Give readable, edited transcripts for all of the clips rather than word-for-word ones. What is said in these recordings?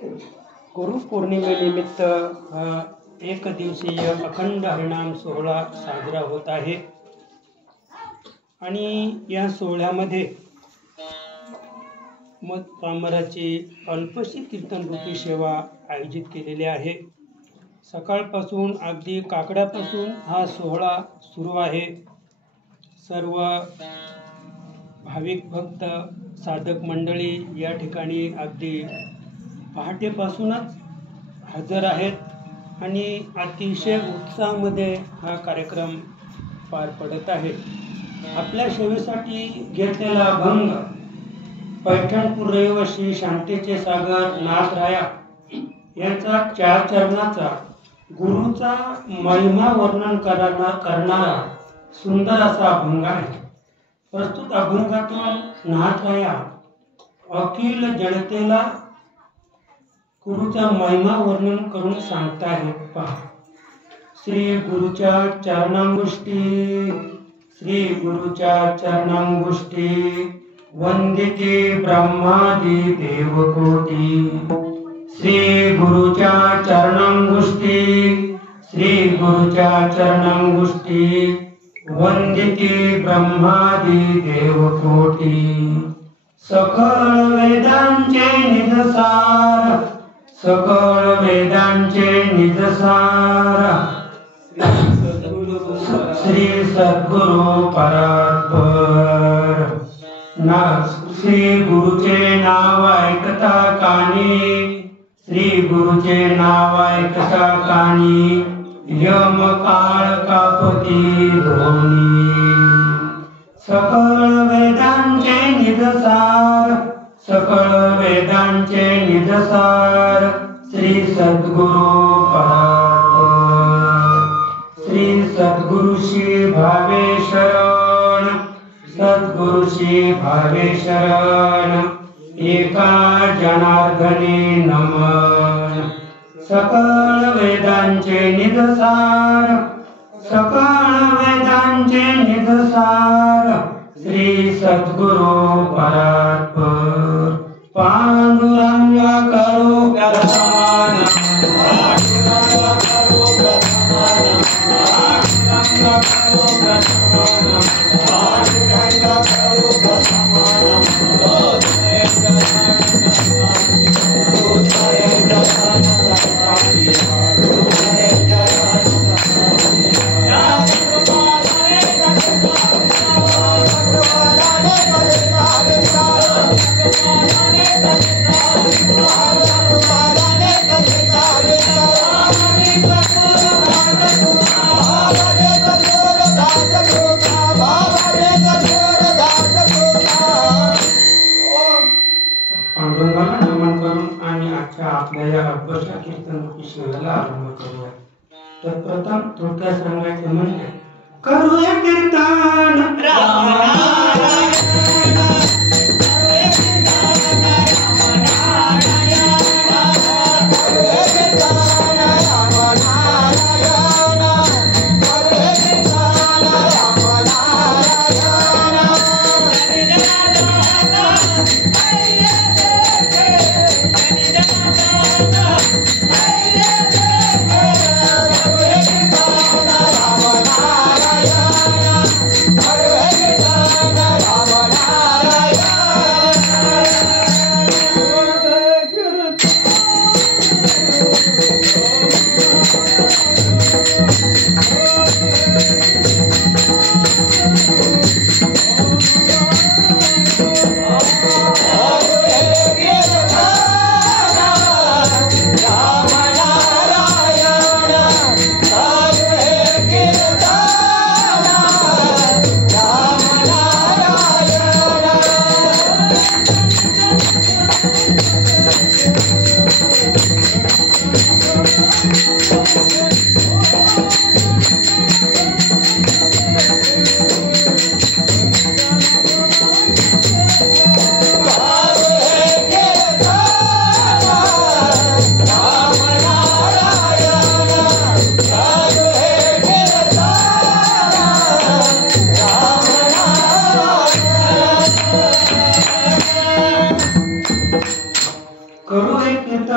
गुरुपौर्णिमेनिमित्त एक दिवसीय अखंड हरिनाम सोहळा साजरा होत आहे आणि या सोहळ्यामध्ये मत पामराची अल्पशी कीर्तनरूपी सेवा आयोजित केलेली आहे। सकाळपासून अगदी काकड्यापासून हा सोहळा सुरू आहे। सर्व भाविक भक्त साधक मंडळी या ठिकाणी अगदी पहाटेपासूनच हजर आहेत आणि अतिशय उत्साहामध्ये हा कार्यक्रम पार पडत आहे। आपल्या सेवेसाठी घेतलेला भंग पैठणपूर रहिवासी शांतीचे सागर नाथराया यांचा 4 चरणाचा गुरुचा महिमा वर्णन करणारा सुंदर असा अभंग आहे। प्रस्तुत अभंगातून नाथराया अखिल जनतेला गुरुचा महिमा वर्णन करून सांगताहेत। पहा, श्री गुरुच्या चरणांगुष्टी, श्री गुरुच्या चरणांगुष्टी वंदिते ब्रह्मादि देवकोटी। श्री गुरुच्या चरणांगुष्टी, श्री गुरुच्या चरणांगुष्टी वंदिते ब्रह्मादि देवकोटी। सकळ वेदांचे निजसार, सकळ वेदांचे निजसार श्री सद्गुरु परात्पर। ना श्री गुरुचे नाव ऐकता कानी, श्री गुरुचे नाव ऐकता कानी यम काळ कापती धोनी। सकळ वेदांचे निजसार, सकळ वेदांचे निजसार श्री सद्गुरु परात्पर। श्री सद्गुरुशी भावे शरण, सद्गुरुशी भावे शरण एका जनार्दने नमन। सकळ वेदांचे निजसार, सकळ वेदांचे निजसार श्री सद्गुरु परात्पर। पांडुरंग करो प्रसन्न, पांडुरंग करो प्रसन्न, पांडुरंग करो प्रसन्न, पांडुरंग करो पांडुरंगाला नमन करून आणि आजच्या आपल्या या अद्भुत कीर्तन सेवेला आरंभ करूया। तर प्रथम थोडक्यात सांगायचे म्हणजे करूया कीर्तन राम नारायण, करूया कीर्तन राम नारायण, करूया कीर्तन राम नारायण, करूया कीर्तन राम नारायण।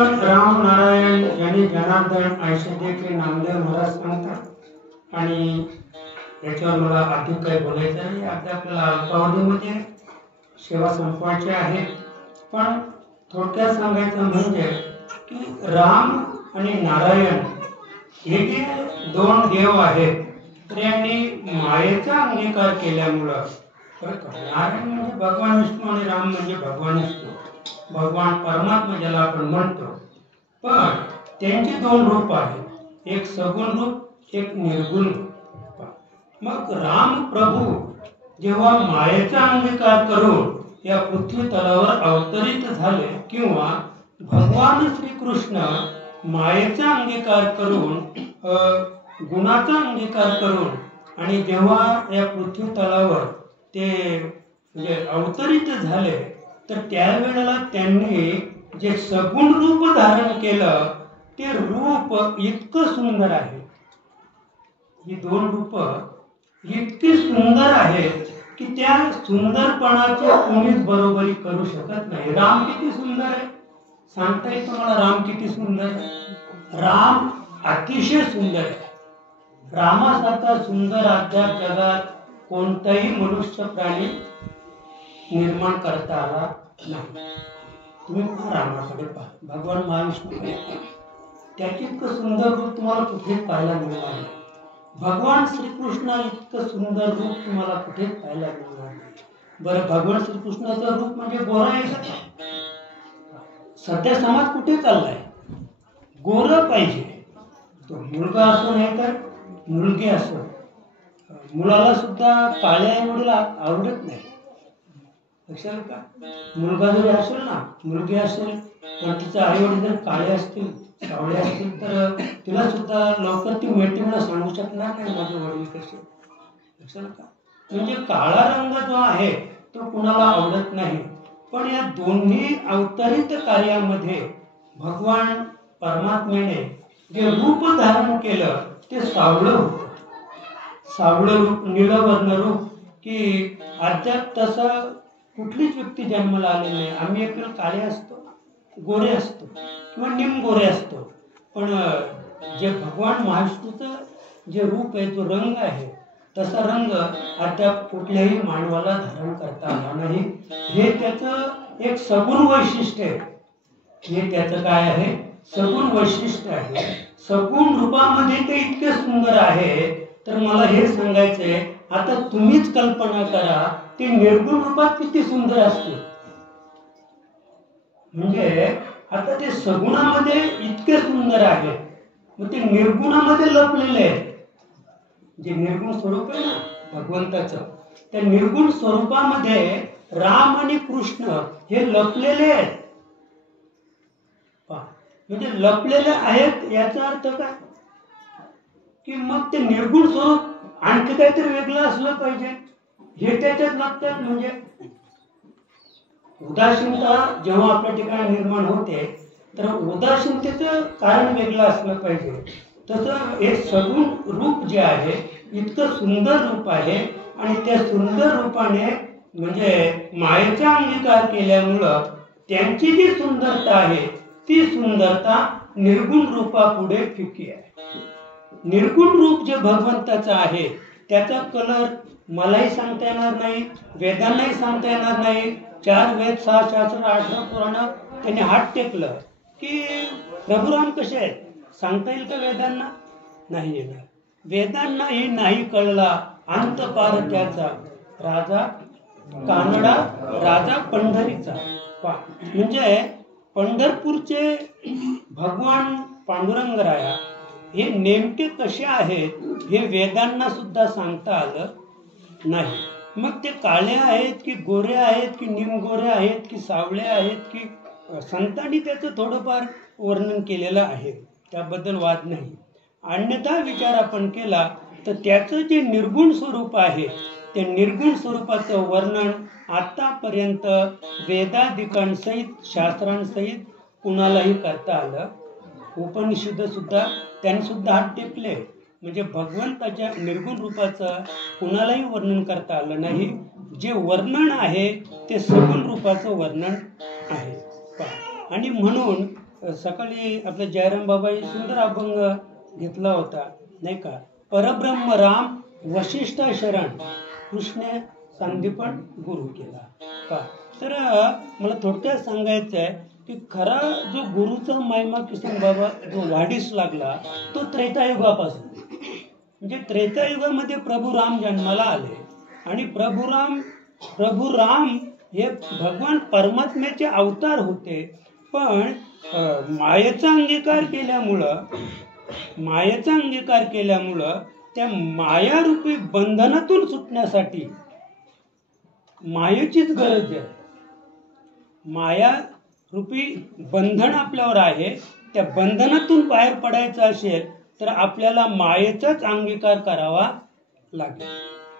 राम नारायण यांनी जनार्दन ऐसे देखील नामदेव महाराज सांगतात आणि याच्यावर मला अधिक काही बोलायचं नाही. आता आपल्याला अल्पावधीमध्ये सेवा संपवायची आहे, पण थोडक्यात सांगायचं म्हणजे की राम आणि नारायण हे जे दोन देव आहेत तर यांनी मायेचा अंगीकार केल्यामुळं नारायण म्हणजे भगवान विष्णू आणि राम म्हणजे भगवान विष्णू, भगवान परमात्मा ज्याला आपण म्हणतो. पण त्यांची दोन रूप आहेत, एक सगुण रूप, एक निर्गुण रूप. मग राम प्रभू जेव्हा मायेचा अंगीकार करून या पृथ्वी तलावर अवतरित झाले किंवा भगवान श्रीकृष्ण मायेचा अंगीकार करून गुणाचा अंगीकार करून आणि जेव्हा या पृथ्वी तलावर ते म्हणजे अवतरित झाले तर त्यावेळेला त्यांनी जे सगुण रूप धारण केलं ते रूप इतकं सुंदर आहे. ही दोन रूप इतकी सुंदर आहेत की त्या सुंदरपणाची कोणीच बरोबरी करू शकत नाही. राम किती सुंदर आहे सांगता येईल तुम्हाला? राम किती सुंदर आहे? राम अतिशय सुंदर आहे. रामासारखा सुंदर अध्याप जगात कोणताही मनुष्य प्राणी निर्माण करता आला नाही. तुम्ही पहा रामाकडे पहा, भगवान महाविष्णूकडे पहा, त्याचे इतकं सुंदर रूप तुम्हाला कुठेच पाहायला मिळणार नाही. भगवान श्रीकृष्ण इतकं सुंदर रूप तुम्हाला कुठेच पाहायला मिळणार नाही. बरं, भगवान श्रीकृष्णाचं रूप म्हणजे गोरा आहे का? सध्या समाज कुठे चाललाय? गोरं पाहिजे. तो मुलगा असो नाही तर मुलगी असो, मुलाला सुद्धा काळ्या आई वडील आवडत नाही. लक्षात का? मुलगा जरी असेल ना, मुलगी असेल आणि तिचा आई वडील जर काळे असतील, सावळे असतील तर तिला सुद्धा लवकर ती मैत्रिणीला सांगू शकणार नाही माझे वडील कसे. लक्षात का? म्हणजे काळा रंग जो आहे तो कुणाला आवडत नाही. पण या दोन्ही अवतरित कार्यामध्ये भगवान परमात्म्याने जे रूप धारण केलं ते सावळं होतं. सावळं रूप, निळवर्ण रूप की अद्याप तसं कुठलीच व्यक्ती जन्माला आलेली नाही. आम्ही एक काळे असतो, गोरे असतो किंवा निम गोरे असतो, पण जे भगवान महाविष्णूचं जे रूप आहे, जो रंग आहे, तसा रंग अद्याप कुठल्याही मानवाला धारण करता आला नाही. हे त्याचं एक सगुण वैशिष्ट्य आहे. हे त्याचं काय आहे? सगुण वैशिष्ट्य आहे. सगुण रूपामध्ये ते इतके सुंदर आहे. तर मला हे सांगायचंय, आता तुम्हीच कल्पना करा ते निर्गुण रूपात किती सुंदर असते. म्हणजे आता ते सगुणामध्ये इतके सुंदर आहे, मग ते निर्गुणामध्ये लपलेले आहेत. जे निर्गुण स्वरूप आहे ना भगवंताचं, त्या निर्गुण स्वरूपामध्ये राम आणि कृष्ण हे लपलेले आहेत. म्हणजे लपलेले आहेत याचा अर्थ काय की मग ते निर्गुण स्वरूप आणखी काहीतरी वेगळं असलं पाहिजे, हे त्याच्यात लपतात. म्हणजे उदासीनता जेव्हा आपल्या ठिकाणी निर्माण होते तर उदासीनतेचं कारण वेगळं असलं पाहिजे. तसं हे सगुण रूप जे आहे इतकं सुंदर रूप आहे आणि त्या सुंदर रूपाने म्हणजे मायेचा अंगीकार केल्यामुळं त्यांची जी सुंदरता आहे ती सुंदरता निर्गुण रूपापुढे फिकी आहे. निर्गुण रूप जे भगवंताचं आहे त्याचा कलर मलाही सांगता येणार नाही, वेदांनाही सांगता येणार नाही. 4 वेद, 6 शास्त्र, 18 पुराण त्यांनी हात टेकलं की प्रभुराम कसे आहेत सांगता येईल का वेदांना? नाही येणार. वेदांनाही नाही कळला अंत पार त्याचा, राजा कानडा राजा पंढरीचा. म्हणजे पंढरपूरचे भगवान पांडुरंगराया हे नेमके कसे आहेत हे वेदांना सुद्धा सांगता आलं नाही. मग ते काळे आहेत की गोरे आहेत की निमगोरे आहेत की सावळे आहेत की संतांनी त्याचं थोडंफार वर्णन केलेलं आहे, त्याबद्दल वाद नाही. अन्यथा विचार आपण केला तर त्याचं जे निर्गुण स्वरूप आहे ते निर्गुण स्वरूपाचं वर्णन आतापर्यंत वेदादिकांसहित शास्त्रांसहित कुणालाही करता आलं. उपनिषद सुद्धा त्यांनी सुद्धा हात टेकले. म्हणजे भगवंताच्या निर्गुण रूपाचं कुणालाही वर्णन करता आलं नाही. जे वर्णन आहे ते सगुण रूपाचं वर्णन आहे. आणि म्हणून सकाळी आपल्या जयराम बाबांनी सुंदर अभंग घेतला होता नाही का, परब्रह्म राम वशिष्ठा शरण कृष्ण संदीपन गुरु केला का. तर मला थोडक्यात सांगायचं आहे की खरा जो गुरुचा महिमा किसन बाबा जो वाढीस लागला तो त्रेतायुगापासून, म्हणजे त्रेतायुगामध्ये प्रभू राम जन्माला आले आणि प्रभू राम हे भगवान परमात्म्याचे अवतार होते. पण मायेचा अंगीकार केल्यामुळं त्या मायारूपी बंधनातून सुटण्यासाठी मायेचीच गरज आहे. माया रूपी बंधन आपल्यावर आहे, त्या बंधनातून बाहेर पडायचं असेल तर आपल्याला मायेचाच अंगीकार करावा लागेल.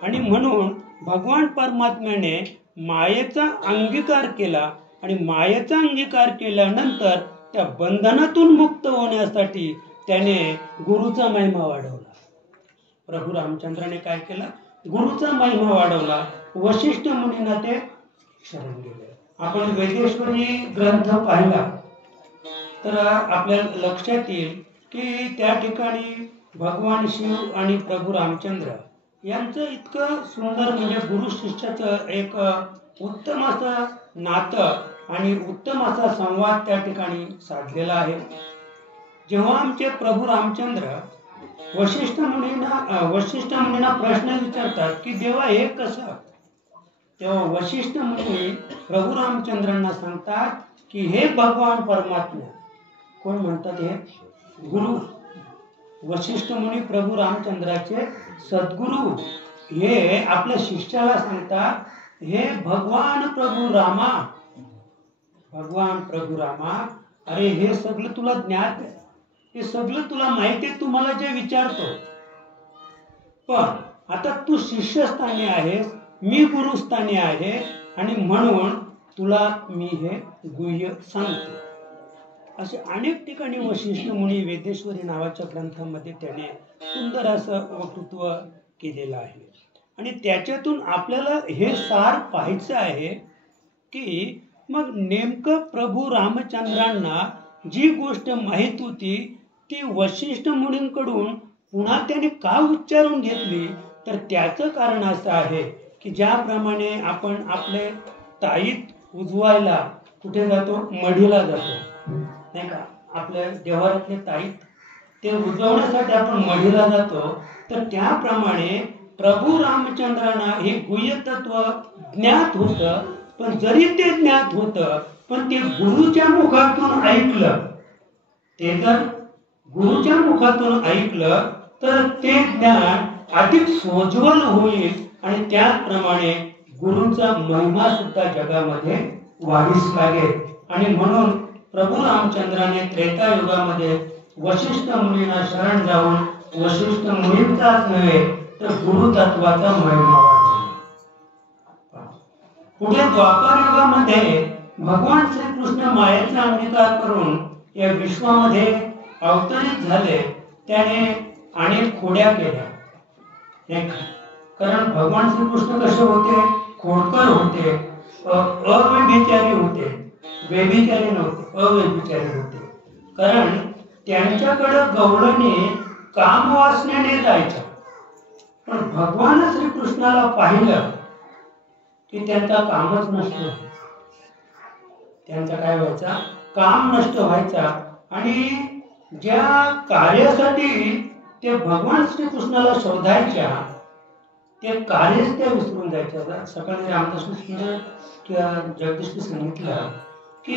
आणि म्हणून भगवान परमात्म्याने मायेचा अंगीकार केला आणि मायेचा अंगीकार केल्यानंतर त्या बंधनातून मुक्त होण्यासाठी त्याने गुरुचा महिमा वाढवला. प्रभू रामचंद्राने काय केलं, गुरुचा महिमा वाढवला. वशिष्ठ मुनींना ते शरण गेले. आपण वेदेश्वरी ग्रंथ पाहिला तर आपल्याला लक्षात येईल की त्या ठिकाणी भगवान शिव आणि प्रभू रामचंद्र यांचं इतकं सुंदर म्हणजे गुरु शिष्याचं एक उत्तम असं नातं आणि उत्तम असा संवाद त्या ठिकाणी साधलेला आहे. जेव्हा आमचे प्रभू रामचंद्र वशिष्ठ मुनींना प्रश्न विचारतात की देवा हे कसं, तेव्हा वशिष्ठ मुनी प्रभू रामचंद्रांना सांगतात की हे भगवान परमात्मा, कोण म्हणतात हे गुरु, वशिष्ठ मुनी प्रभू रामचंद्राचे सद्गुरु हे आपल्या शिष्याला सांगतात, हे भगवान प्रभू रामा, अरे हे सगळं तुला ज्ञात आहे, हे सगळं तुला माहिती आहे, तुम्हाला जे विचारतो, पण आता तू शिष्यस्थानी आहेस, मी गुरुस्थानी आहे आणि म्हणून तुला मी हे गुह्य सांगतो. असे अनेक ठिकाणी वशिष्ठ मुनी वेदेश्वरी नावाच्या ग्रंथामध्ये त्याने सुंदर असं वक्तृत्व केलेलं आहे. आणि त्याच्यातून आपल्याला हे सार पाहायचं आहे की मग नेमकं प्रभू रामचंद्रांना जी गोष्ट माहीत होती ती वशिष्ठ मुनींकडून पुन्हा त्याने का उच्चारून घेतली, तर त्याचं कारण असं आहे की ज्याप्रमाणे आपण आपले ताईत उजवायला कुठे जातो, मढीला जातो नाही का, आपल्या देवारातले ताईत ते उजवण्यासाठी आपण मढीला जातो, तर त्याप्रमाणे प्रभू रामचंद्रांना हे गुह्य तत्व ज्ञात होतं. पण जरी ते ज्ञात होतं पण ते गुरुच्या मुखातून ऐकलं, ते जर गुरुच्या मुखातून ऐकलं तर ते ज्ञान अधिक सोज्वल होईल आणि त्याप्रमाणे गुरुचा महिमा सुद्धा जगामध्ये वाढीस लागेल. आणि म्हणून प्रभू रामचंद्राने त्रेतायुगामध्ये वशिष्ठ मुनींना शरण जाऊन वशिष्ठ मुनींचाच नव्हे तर गुरु तत्वाचा महिमा वाढवला. पुढे द्वापर युगामध्ये भगवान श्रीकृष्ण मायेचा अंगीकार करून या विश्वामध्ये अवतरित झाले. त्याने अनेक खोड्या केल्या, कारण भगवान श्रीकृष्ण कसे होते, खोडकर होते, अव्यभिचारी होते, व्यभिचारी नव्हते, अव्यभिचारी होते. कारण त्यांच्याकडे गवळणी कामवासनेने जायच्या. पण भगवान श्रीकृष्णाला पाहिलं की त्यांचा कामच नष्ट व्हायचा, त्यांचा काय व्हायचा, काम नष्ट व्हायचा. आणि ज्या कार्यासाठी ते भगवान श्रीकृष्णाला शोधायच्या ते कार्यच त्या विसरून जायच्या. सकाळी रामदास किंवा जगदीशने सांगितलं की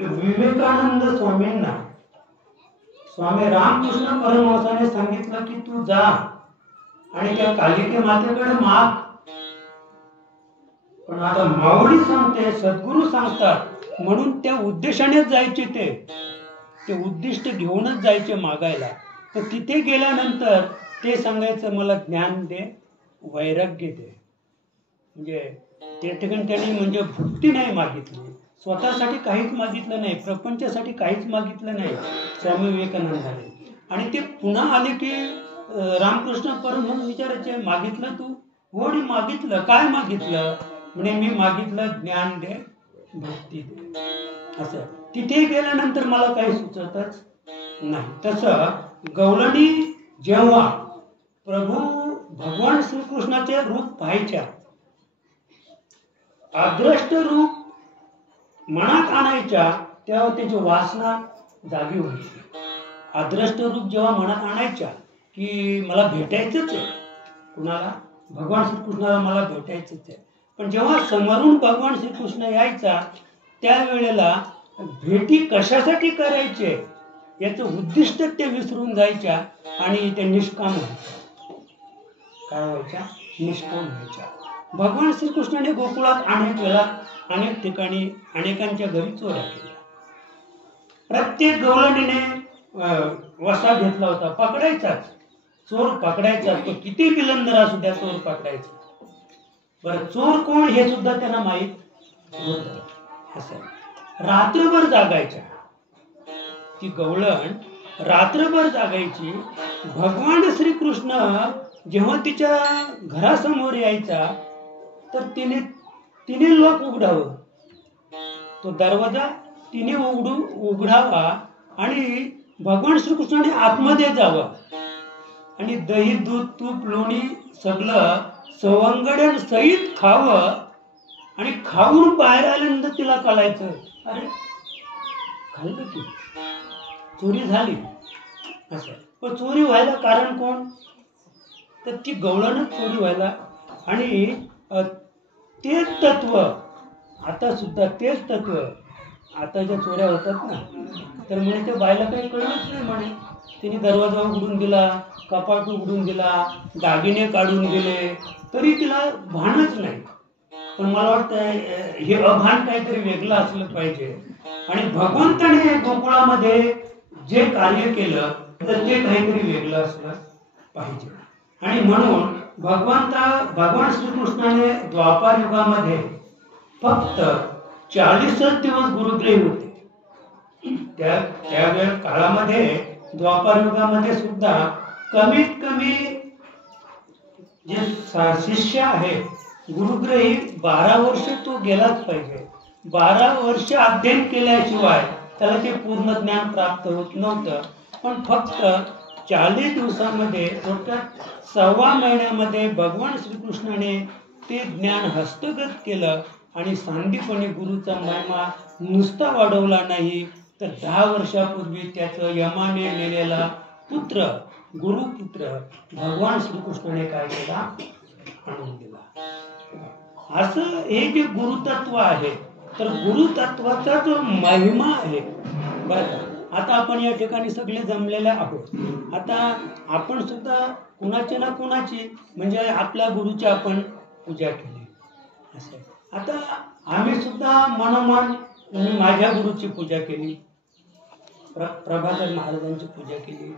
विवेकानंद स्वामींना स्वामी रामकृष्ण परमहंसाने सांगितलं की तू जा आणि त्या कालिके मातेकडे माग. पण आता माऊली सांगते, सद्गुरू सांगतात म्हणून त्या उद्देशानेच जायचे, ते उद्दिष्ट घेऊनच जायचे मागायला. तर तिथे गेल्यानंतर ते सांगायचं मला ज्ञान दे, वैराग्य दे. म्हणजे त्या ठिकाणी त्यांनी म्हणजे भक्ती नाही मागितली, स्वतःसाठी काहीच मागितलं नाही, प्रपंचासाठी काहीच मागितलं नाही स्वामी विवेकानंदाने. आणि ते पुन्हा आले की रामकृष्ण परमहंस विचारायचे, मागितलं तू? होडी मागितलं. काय मागितलं? म्हणे मी मागितलं ज्ञान दे, भक्ती दे. असं तिथे गेल्यानंतर मला काही सुचतच नाही. तसं गवळणी जेव्हा प्रभू भगवान श्रीकृष्णाचे रूप पाहायच्या, अद्रष्ट रूप मनात आणायच्या, तेव्हा त्याची वासना जागी व्हायची. अद्रष्ट रूप जेव्हा मनात आणायच्या की मला भेटायचंच आहे, कुणाला? भगवान श्रीकृष्णाला मला भेटायचंच आहे. पण जेव्हा समोरून भगवान श्रीकृष्ण यायचा त्यावेळेला भेटी कशासाठी करायचे याचं उद्दिष्ट ते विसरून जायच्या आणि ते निष्काम व्हायच्या. काय व्हायच्या? निष्काम व्हायच्या. भगवान श्रीकृष्णाने गोकुळात अनेक वेळा अनेक ठिकाणी अनेकांच्या घरी चोऱ्या केल्या. प्रत्येक गवळणीने वसा घेतला होता, पकडायचाच, चोर पकडायचा. तो किती बिलंदर असू द्या, चोर पकडायचा. बरं, चोर कोण हे सुद्धा त्यांना माहीत होतं. असं रात्रभर जागायच्या. ती गवळण रात्रभर जागायची. भगवान श्रीकृष्ण जेव्हा तिच्या घरासमोर यायचा तर तिने लोक उघडावं, तो दरवाजा तिने उघडावा आणि भगवान श्रीकृष्णाने आतमध्ये जावं आणि दही दूध तूप लोणी सगळं सवंगड्या सहित खावं आणि खाऊन बाहेर आल्यानंतर तिला कळायचं, अरे खाल्लं की चोरी झाली. असं. पण चोरी व्हायला कारण कोण? तर ती गवळणच चोरी व्हायला. आणि तेच तत्व आता सुद्धा, तेच तत्व आता ज्या चोऱ्या होतात ना, तर म्हणे त्या बायला काही कळलंच नाही. म्हणे तिने दरवाजा उघडून दिला, कपाट उघडून दिला, दागिने काढून दिले, तरी तिला भानच नाही. पण मला वाटतं हे अभान काहीतरी वेगळं असलं पाहिजे. आणि भगवंताने गोकुळामध्ये जे कार्य केलं तर ते काहीतरी वेगळं असलं पाहिजे. आणि म्हणून भगवान श्रीकृष्णाने द्वापार युगामध्ये फक्त 40 दिवस गुरुग्रही होते. त्या काळामध्ये द्वापार युगामध्ये सुद्धा कमीत कमी जे शिष्य आहे गुरुग्रही 12 वर्ष तो गेलाच पाहिजे. 12 वर्ष अध्ययन केल्याशिवाय त्याला ते पूर्ण ज्ञान प्राप्त होत नव्हतं. पण फक्त 40 दिवसांमध्ये, थोडक्यात 1.25 महिन्यामध्ये भगवान श्रीकृष्णाने ते ज्ञान हस्तगत केलं. आणि सांदीपणी गुरुचा महिमा नुसता वाढवला नाही, तर 10 वर्षापूर्वी त्याचं यमाने नेलेला पुत्र, गुरुपुत्र भगवान श्रीकृष्णाने काय केला? आणून दिला. असं हे जे गुरुतत्व आहे, तर गुरुतत्वाचा जो महिमा आहे, बरं आता आपण या ठिकाणी सगळे जमलेले आहोत. आता आपण सुद्धा कुणाची ना कुणाची म्हणजे आपल्या गुरुची आपण पूजा केली. असं आता आम्ही सुद्धा मनोमन माझ्या गुरुची पूजा केली. प्रभाकर महाराजांची पूजा केली.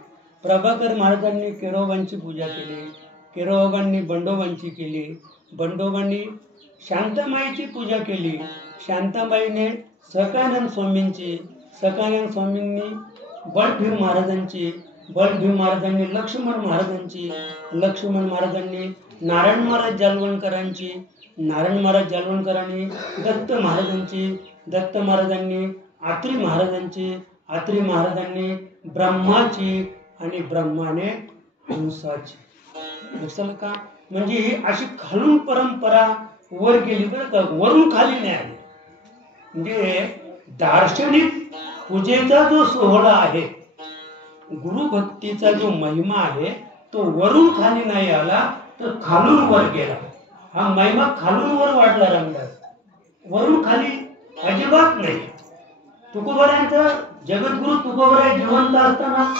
प्रभाकर महाराजांनी केरोबांची पूजा केली. केरोबांनी बंडोबांची केली. बंडोबांनी शांताबाईची पूजा केली. शांताबाईने सकानंद स्वामींची, सकानंद स्वामींनी बलभीम महाराजांची, बलभीम महाराजांनी लक्ष्मण महाराजांची, लक्ष्मण महाराजांनी नारायण महाराज जालवणकरांची, नारायण महाराज जालवणकरांनी दत्त महाराजांची, दत्त महाराजांनी आत्री महाराजांची, आत्री महाराजांनी ब्रह्माची आणि ब्रह्माने हंसाची. दिसलं का? म्हणजे ही अशी खालून परंपरा वर गेली बरं का, वरून खाली नाही आली. म्हणजे दार्शनिक पूजेचा जो सोहळा आहे, गुरुभक्तीचा जो महिमा आहे, तो वरून खाली नाही आला तर खालून वर गेला. हा महिमा खालून वर वाढला रामदास, वरून खाली अजिबात नाही. तुकोबारायांचा जगद्गुरु तुकोबाराय जिवंत असताना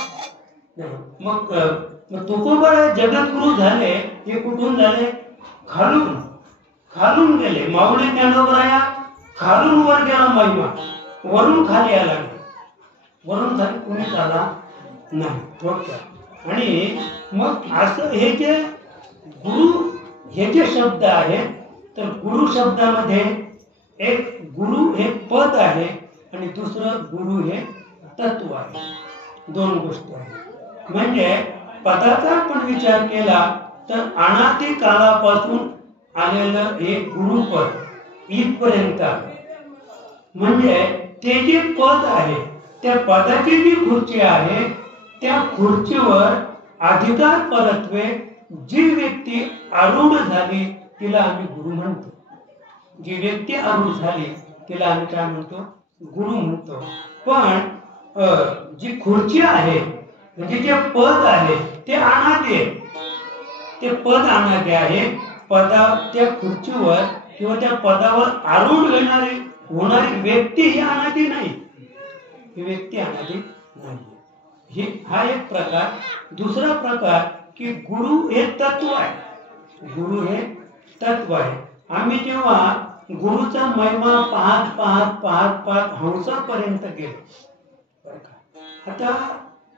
मग तुकोबाराय जगद्गुरु झाले, हे कुठून झाले? खालून गेले. माऊली ज्ञानोबराया खालून वर गेला महिमा, वरून खाली आला नाही. वरून खाली कुणीच आला नाही थोडक्यात. आणि मग असं हे जे गुरु हे जे शब्द आहेत, तर गुरु शब्दामध्ये एक गुरु हे पद आहे आणि दुसरं गुरु हे तत्व आहे. दोन गोष्टी आहेत. म्हणजे पदाचा आपण विचार केला तर अनादी काळापासून आलेलं एक गुरुपद इथपर्यंत आहे. म्हणजे ते जे पद आहे त्या पदाची जी खुर्ची आहे त्या खुर्चीवर अधिकार परत्वे जी व्यक्ती आरूढ झाली तिला आम्ही गुरु म्हणतो. जी व्यक्ती आरूढ झाली तिला आम्ही काय म्हणतो? गुरु म्हणतो. पण जी खुर्ची आहे म्हणजे जे पद आहे ते अनादि आहे. ते पद अनादि आहे. त्या खुर्चीवर किंवा त्या पदावर आरूढ होणारी व्यक्ती ही अनादि नाही. ही व्यक्ती अनादि नाही. हा एक प्रकार. दुसरा प्रकार की गुरु हे तत्व आहे. गुरु हे तत्व आहे. आम्ही जेव्हा गुरुचा महिमा पाहत पाहत पाहत पाहत हंसापर्यंत गेलो. आता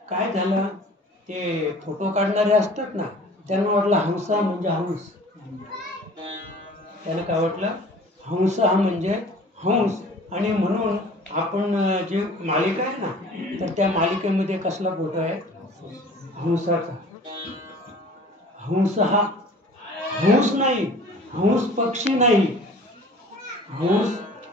काय झालं, ते फोटो काढणारे असतात ना, त्यांना वाटलं हंसा म्हणजे हंस. त्यांना काय वाटलं, हंस हा म्हणजे हंस. आणि म्हणून आपण जी मालिका आहे ना, तर त्या मालिकेमध्ये कसला फोटो आहे? हंसाचा. हंस हा हंस नाही, हंस पक्षी नाही. हंस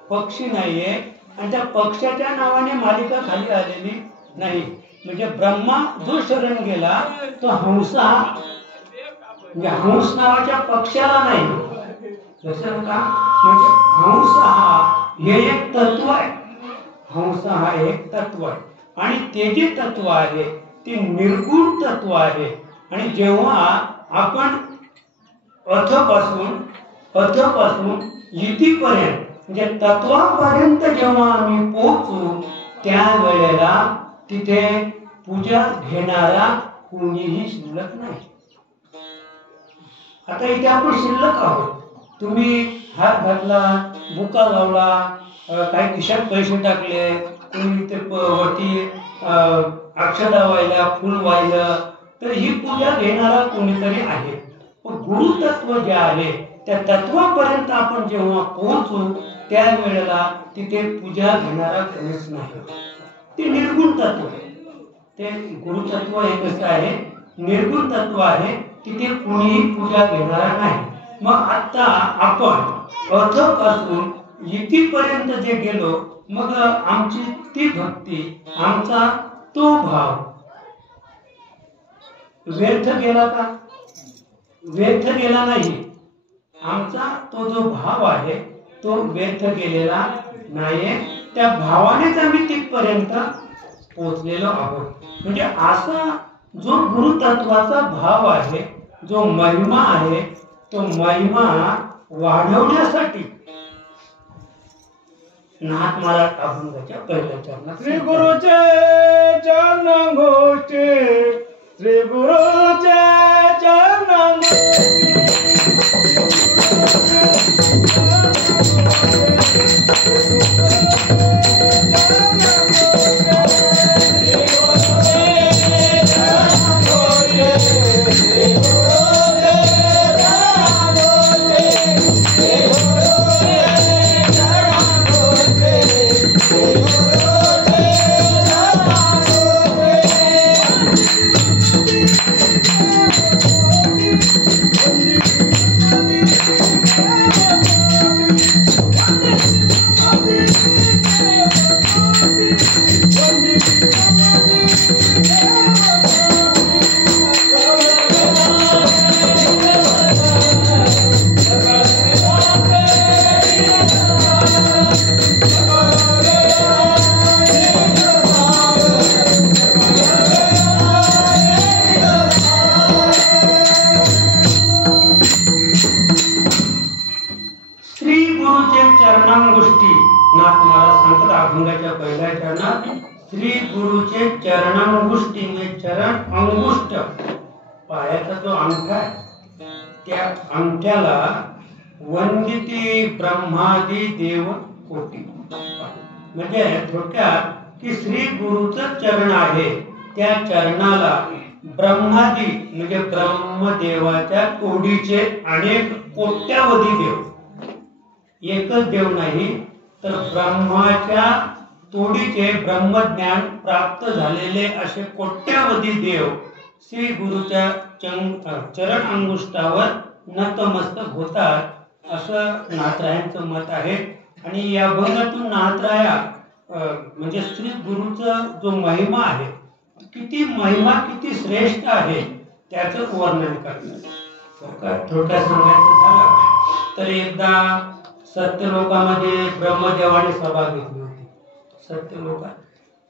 पक्षी नाहीये आणि त्या पक्षाच्या नावाने मालिका खाली आलेली नाही. म्हणजे ब्रह्मा जो शरण गेला तो हंस हा म्हणजे हंस नावाच्या पक्षाला नाही. जसं का म्हणजे हंस हा हे एक तत्व आहे. हंस हा एक तत्व आहे आणि ते जे तत्व आहे ते निर्गुण तत्व आहे. आणि जेव्हा आपण अथपासून इतिपर्यंत म्हणजे तत्वापर्यंत जेव्हा आम्ही पोहोचू त्यावेळेला तिथे पूजा घेणारा कोणीही शिल्लक नाही. आता इथे आपण शिल्लक आहोत. तुम्ही हात घातला, बुका लावला, काही खिशात पैसे टाकले, तुम्ही ते वरती अक्षता व्हायला, फुल व्हायला, तर ही पूजा घेणारा कोणीतरी आहे. पण गुरु तत्व जे आहे त्या तत्वापर्यंत आपण जेव्हा पोहोचू त्यावेळेला तिथे पूजा घेणारा कोणीच नाही. ते निर्गुण तत्व आहे. ते गुरु तत्व हे कसं आहे? निर्गुण तत्व आहे. तिथे कोणीही पूजा घेणारा नाही. मग आता आपण अथपासून इतिपर्यंत जे गेलो, मग आमची ती भक्ती, आमचा तो भाव व्यर्थ गेला का? व्यर्थ गेला नाही. आमचा तो जो भाव आहे तो व्यर्थ गेलेला नाहीये. त्या भावानेच आम्ही तिथपर्यंत पोहोचलेलो आहोत. म्हणजे असा जो गुरुतत्वाचा भाव आहे, जो महिमा आहे, तो महिमा वाढवण्यासाठी नाथमाला अभंगाच्या पहिल्या चरणात श्री गुरुचे चरण गोष्टी, श्री गुरुचे चरण अभंगाच्या पहिल्या चरणात श्री गुरुचे चरणांगुष्टी म्हणजे चरण अंगुष्ट, पायाचा जो अंगठा आहे त्या अंगठ्याला वंदिती ब्रह्मादी देव कोटी. म्हणजे थोडक्यात की श्री गुरुचं चरण आहे त्या चरणाला ब्रह्मादी म्हणजे ब्रह्मदेवाच्या कोडीचे अनेक कोट्यावधी देव, एकच देव नाही तर ब्रह्माच्या तोडीचे ब्रह्मज्ञान प्राप्त झालेले असे कोट्यावधी देव श्री गुरुच्या चरण अंगुष्ठावर नतमस्तक होतात असं नाथरायांचं मत आहे. आणि या अभंगातून नाथराया म्हणजे श्री गुरुचा जो महिमा आहे, किती महिमा किती श्रेष्ठ आहे त्याचं वर्णन करतात. थोडक्यात सांगायचं झालं तर एकदा सत्यलोकामध्ये ब्रह्मदेवाने सभा घेतली होती. सत्यलोकात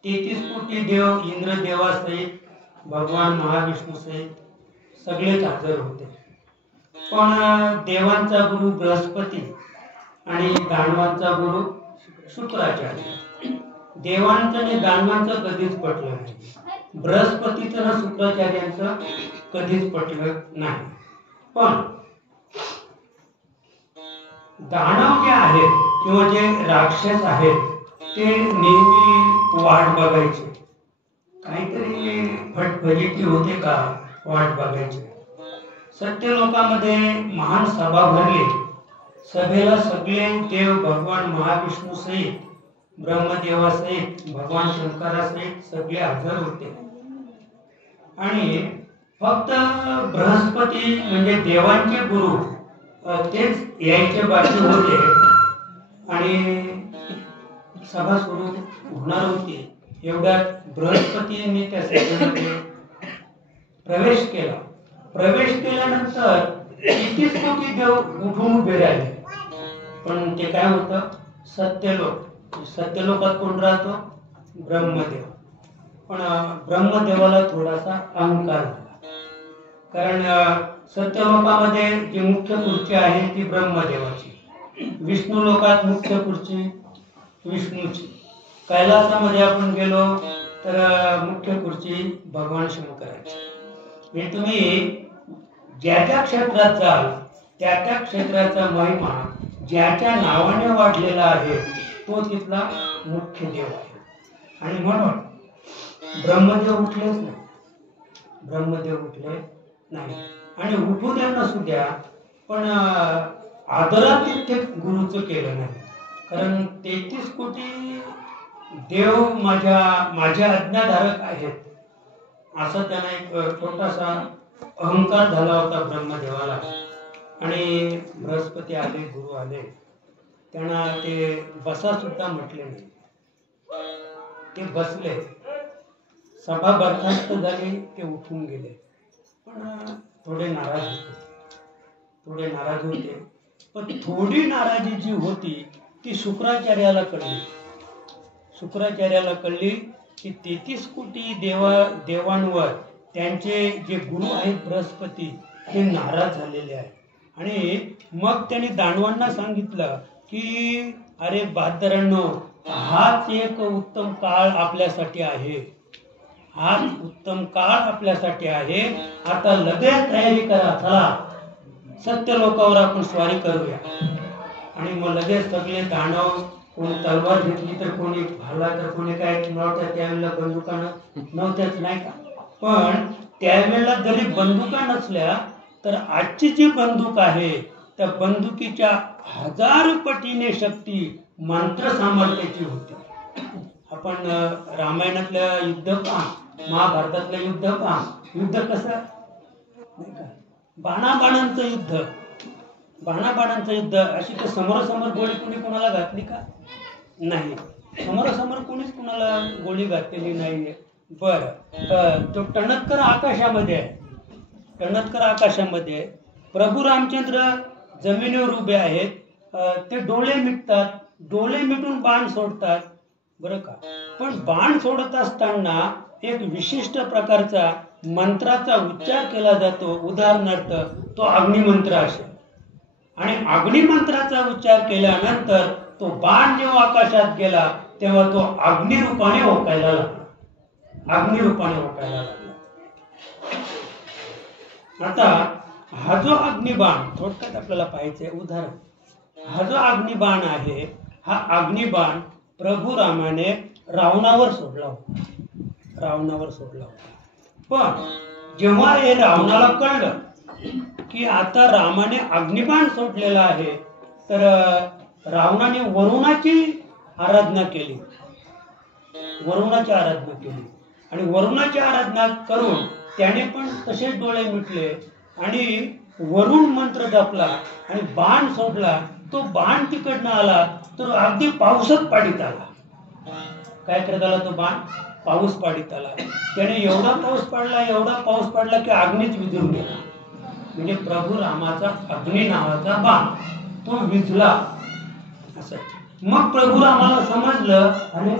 33 कोटी देव इंद्रदेवासहित भगवान महाविष्णू सहित सगळेच हजर होते. पण देवांचा गुरु बृहस्पती आणि दानवांचा गुरु शुक्राचार्य, देवांचं आणि दानवांचं कधीच पटलं नाही, बृहस्पतीचं आणि शुक्राचार्यांचं कधीच पटलं नाही. पण दानव जे आहेत किंवा जे राक्षस आहेत ते नेहमी वाट बघायचे, काहीतरी फटफजिती होते का वाट बघायचे. सत्यलोकामध्ये महान सभा भरली. सभेला सगळे देव भगवान महाविष्णू सहित ब्रह्मदेवासहित भगवान शंकरासहित सगळे हजर होते. आणि फक्त बृहस्पती म्हणजे देवांचे गुरु तेच यायचे बाकी होते आणि सभा सुरू होणार होती. एवढ्यात बृहस्पतीने त्या सभेमध्ये प्रवेश केला. प्रवेश केल्यानंतर 33 कोटी देव उठून उभे राहिले. पण ते काय होतं, सत्यलोक. सत्यलोकात कोण राहतो, ब्रह्मदेव. पण ब्रह्मदेवाला थोडासा अहंकार झाला. कारण सत्यलोकामध्ये जी मुख्य खुर्ची आहे ती ब्रह्मदेवाची, विष्णू लोकात मुख्य खुर्ची विष्णूची, कैलासामध्ये आपण गेलो तर मुख्य खुर्ची भगवान शंकराची. म्हणजे तुम्ही ज्या ज्या क्षेत्रात जाल त्या त्या क्षेत्राचा महिमा ज्याच्या नावाने वाढलेला आहे तो तिथला मुख्य देव आहे. आणि म्हणून ब्रह्मदेव उठलेच नाही, ब्रह्मदेव उठले नाही. आणि उठू द्या नसू द्या, पण आदरातिथ्य गुरुचं केलं नाही. कारण 33 कोटी देव माझ्या आज्ञाधारक आहेत असा त्यांना एक छोटासा अहंकार झाला होता ब्रह्मदेवाला. आणि बृहस्पती आले, गुरु आले, त्यांना ते बसा सुद्धा म्हटले नाही. ते बसले, सभा बरखास्त झाली, ते उठून गेले. पण थोडे नाराज होते. पण थोडी नाराजी जी होती ती शुक्राचार्याला कळली की 33 कोटी देवांवर त्यांचे जे गुरु आहेत बृहस्पती हे नाराज झालेले आहेत. आणि मग त्यांनी दानवांना सांगितलं की अरे बहादरांनो, हाच एक उत्तम काळ आपल्यासाठी आहे, हाच उत्तम काळ आपल्यासाठी आहे. आता लगेच तयारी करा, चला सत्यलोकावर आपण स्वारी करूया. आणि मग लगेच सगळे दानव, कोणी तलवार घेतली तर कोणी भाला तर कोणी काय नव्हत्या, त्यावेळेला बंदुका नव्हत्याच नाही का. पण त्यावेळेला जरी बंदुका नसल्या तर आजची जी बंदूक आहे त्या बंदुकीच्या 1000 पटीने शक्ती मंत्र सामर्थ्याची होती. आपण रामायणातलं युद्ध पहा, महाभारतातलं युद्ध पहा, युद्ध कसं नाही का, बाणाबाणांचं युद्ध. अशी तर समोरासमोर गोळी कोणी कोणाला घातली का, नाही, समोरासमोर कोणीच कोणाला गोळी घातलेली नाहीये. बरं, तो टणत्कर आकाशामध्ये प्रभू रामचंद्र जमिनीवर उभे आहेत. ते डोळे मिटतात, डोळे मिटून बाण सोडतात बरं का. पण बाण सोडत असताना एक विशिष्ट प्रकारचा मंत्राचा उच्चार केला जातो. उदाहरणार्थ तो अग्निमंत्र असेल, आणि अग्निमंत्राचा उच्चार केल्यानंतर तो बाण जेव्हा आकाशात गेला तेव्हा तो अग्निरूपाने ओकायला लागला. आता हा जो अग्निबाण थोडक्यात आपल्याला पाहायचंय उदाहरण. हा जो अग्निबाण आहे, हा अग्निबाण प्रभू रामाने रावणावर सोडला होता. पण जेव्हा हे रावणाला कळलं की आता रामाने अग्निबाण सोडलेला आहे, तर रावणाने वरुणाची आराधना केली. आणि वरुणाची आराधना करून त्याने पण तसेच डोळे मिटले आणि वरुण मंत्र जपला आणि बाण सोडला. तो बाण तिकडनं आला तर अगदी पावसात पाडीत आला. काय करत आला तो बाण? पाऊस पाडीत आला. त्याने एवढा पाऊस पडला की अग्नीच विझून गेला. म्हणजे प्रभू रामाचा अग्नी नावाचा बाण तो विझला. असं मग प्रभू रामाला समजलं, अरे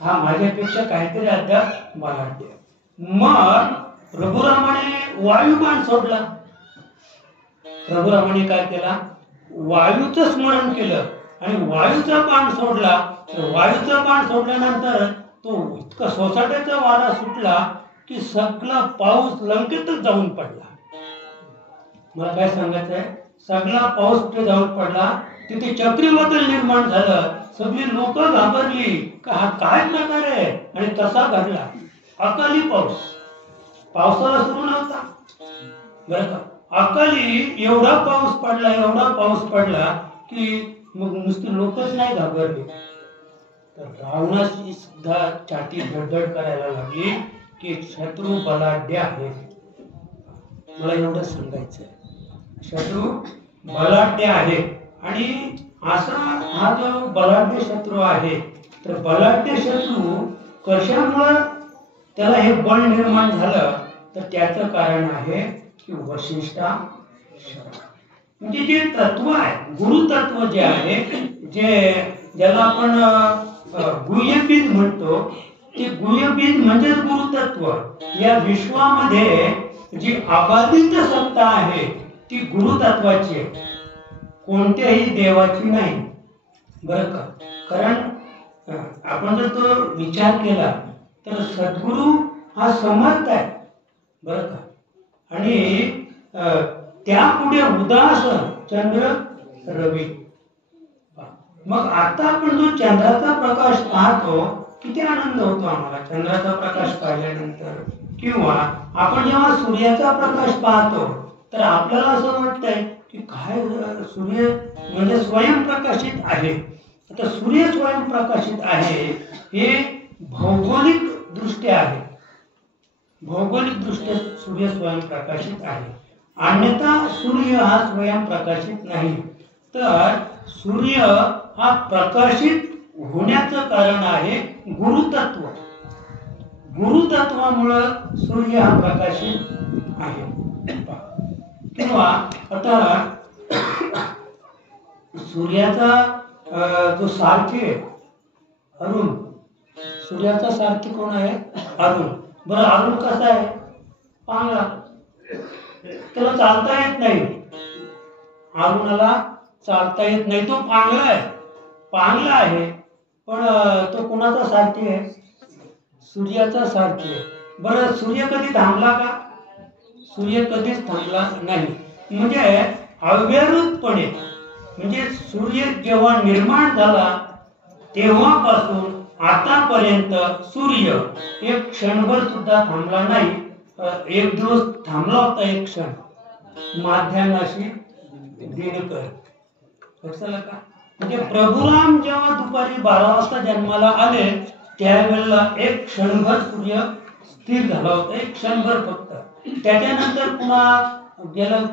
हा माझ्यापेक्षा काहीतरी अद्याप बलाढ्य. मग प्रभू रामाने वायू बाण सोडला. प्रभू रामाने काय केला? वायूचं स्मरण केलं आणि वायूचा बाण सोडला. वायूचा बाण सोडल्यानंतर तो इतका सोसाट्याचा वारा सुटला की सगळा पाऊस लंकेतच जाऊन पडला. मला काय सांगायचंय, सगळा पाऊस तिथे जाऊन पडला. तिथे चक्रीवादळ निर्माण झालं. सगळी लोक घाबरली का हा काय प्रकार आहे, आणि तसा घडला अकाली पाऊस. पावसाला सुरू नव्हता बरं का, अकाली एवढा पाऊस पडला की मग नुसती लोकच नाही घाबरली, तर रावणाची सुद्धा छाती धडधड करायला लागली की शत्रू बलाढ्य आहे. मला एवढं सांगायचंय, शत्रू बलाढ्य आहे. आणि असा हा जो बलाढ्य शत्रू आहे, तर बलाढ्य शत्रू कशामुळं त्याला हे बळ निर्माण झालं, तर त्याचं कारण आहे की वशिष्ठा म्हणजे जे तत्व आहे, गुरुतत्व जे आहे, ज्याला आपण गुह्यबीज म्हणतो, ते गुह्यबीज म्हणजे गुरुतत्व. या विश्वामध्ये जी अबाधित सत्ता आहे ती गुरुतत्वाची आहे, कोणत्याही देवाची नाही बरं का. कारण आपण जर तो विचार केला तर सद्गुरु हा समर्थ आहे बरं का. आणि त्यापुढे उदास चंद्र रवी. मग आता आपण जो चंद्राचा प्रकाश पाहतो, किती आनंद होतो आम्हाला चंद्राचा प्रकाश पाहिल्यानंतर. किंवा आपण जेव्हा सूर्याचा प्रकाश पाहतो तर आपल्याला असं वाटतंय की काय सूर्य म्हणजे स्वयंप्रकाशित आहे. आता सूर्य स्वयंप्रकाशित आहे हे भौगोलिक दृष्ट्या आहे, भौगोलिक दृष्ट्या सूर्य स्वयंप्रकाशित आहे. अन्यथा सूर्य हा स्वयंप्रकाशित नाही. तर सूर्य हा प्रकाशित होण्याचं कारण आहे गुरुतत्व. गुरुतत्वामुळं सूर्य हा प्रकाशित आहे. किंवा आता सूर्याचा जो सारथी अरुण, सूर्याचा सारथी कोण आहे? अरुण. बरं, अरुण कसा आहे? पांगळा, त्याला चालता येत नाही. अरुणाला चालता येत नाही, तो पांगळा आहे. पण तो कोणाचा सारथी आहे? सूर्याचा सारथी आहे. बरं, सूर्य कधी थांबला का? सूर्य कधीच थांबला नाही. म्हणजे अव्याहृतपणे, म्हणजे सूर्य जेव्हा निर्माण झाला तेव्हापासून आतापर्यंत सूर्य एक क्षणभर सुद्धा थांबला नाही. एक दिवस थांबला होता, एक क्षण, माध्यान्हाशी दिनकर. लक्षात का? म्हणजे प्रभुराम जेव्हा दुपारी 12 वाजता जन्माला आले त्यावेळेला एक क्षणभर सूर्य स्थिर झाला होता, एक क्षणभर फक्त. त्याच्यानंतर पुन्हा गेलं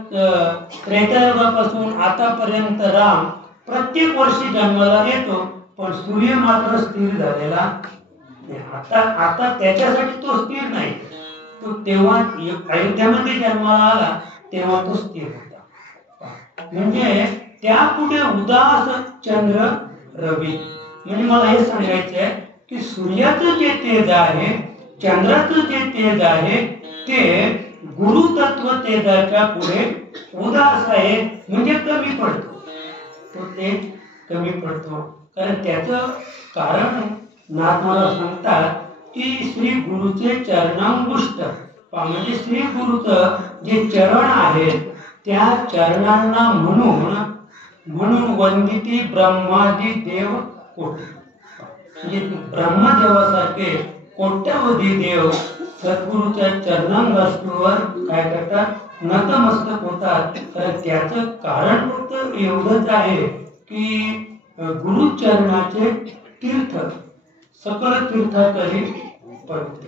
त्रेतायुगापासून आतापर्यंत राम प्रत्येक वर्षी जन्माला येतो, पण सूर्य मात्र स्थिर झालेला नाही. आता त्याच्यासाठी तो स्थिर नाही. तो तेव्हा अयोध्यामध्ये जन्माला आला तेव्हा तो स्थिर होता. म्हणजे त्यापुढे उदास चंद्र रवी. म्हणजे मला हे सांगायचं आहे की सूर्याचं जे तेज आहे, चंद्राचं जे तेज आहे, ते गुरुतत्व तेजाच्या पुढे उदास आहे, म्हणजे कमी पडतो. तो तेज कमी पडतो. कारण त्याचं कारण नाथ मला सांगतात की श्री गुरुचे चरणांगुष्ट, म्हणजे श्री गुरुचं जे चरण आहेत त्या चरणांना म्हणून वंदिती ब्रह्मादी देव कोटी. म्हणजे ब्रह्मदेवासारखे कोट्यावधी देव सद्गुरूच्या चरणांगुष्टीवर काय करतात? नतमस्तक होतात. तर त्याचं कारण फक्त एवढंच आहे की गुरुचरणाचे तीर्थ सकल तीर्थाकरी पवित्र.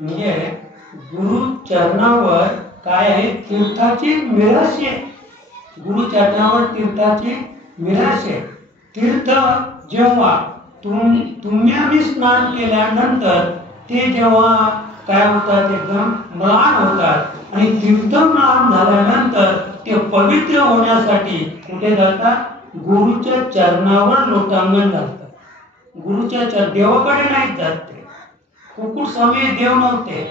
म्हणजे गुरुचरणावर काय आहे? तीर्थाची मिराशी आहे. गुरुचरणावर तीर्थाची मिराशी आहे. तीर्थ जेव्हा तुम्ही आम्ही स्नान केल्यानंतर ते जेव्हा काय होतात एकदम म्लान होतात आणि तीर्थस्नान झाल्यानंतर ते पवित्र होण्यासाठी कुठे जातात गुरुच्या चरणावर लोटांगण घालतात. गुरुच्या देवाकडे नाहीत जात ते. कुकुट स्वामी देव नव्हते,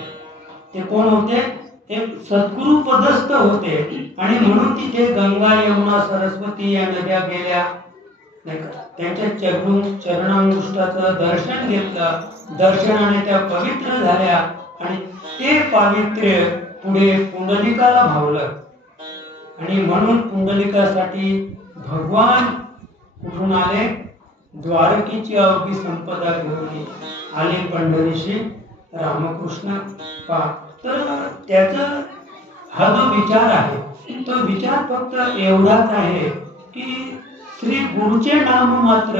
ते कोण होते? एक सद्गुरु पदस्थ होते आणि म्हणून तिथे गंगा यमुना सरस्वती या नद्या गेल्या नाही का, त्यांच्या चरणांगुष्ठाचं दर्शन घेतलं, दर्शनाने त्या पवित्र झाल्या आणि ते पावित्र्य पुढे पुंडलिकाला भावलं आणि म्हणून पुंडलिकासाठी भगवान कुठून आले? द्वारकेची अवघी संपदा घेऊन आले पंढरीशी रामकृष्ण पा. तर त्याचा हा जो विचार आहे तो विचार फक्त एवढाच आहे की श्री गुरुचे नाम मात्र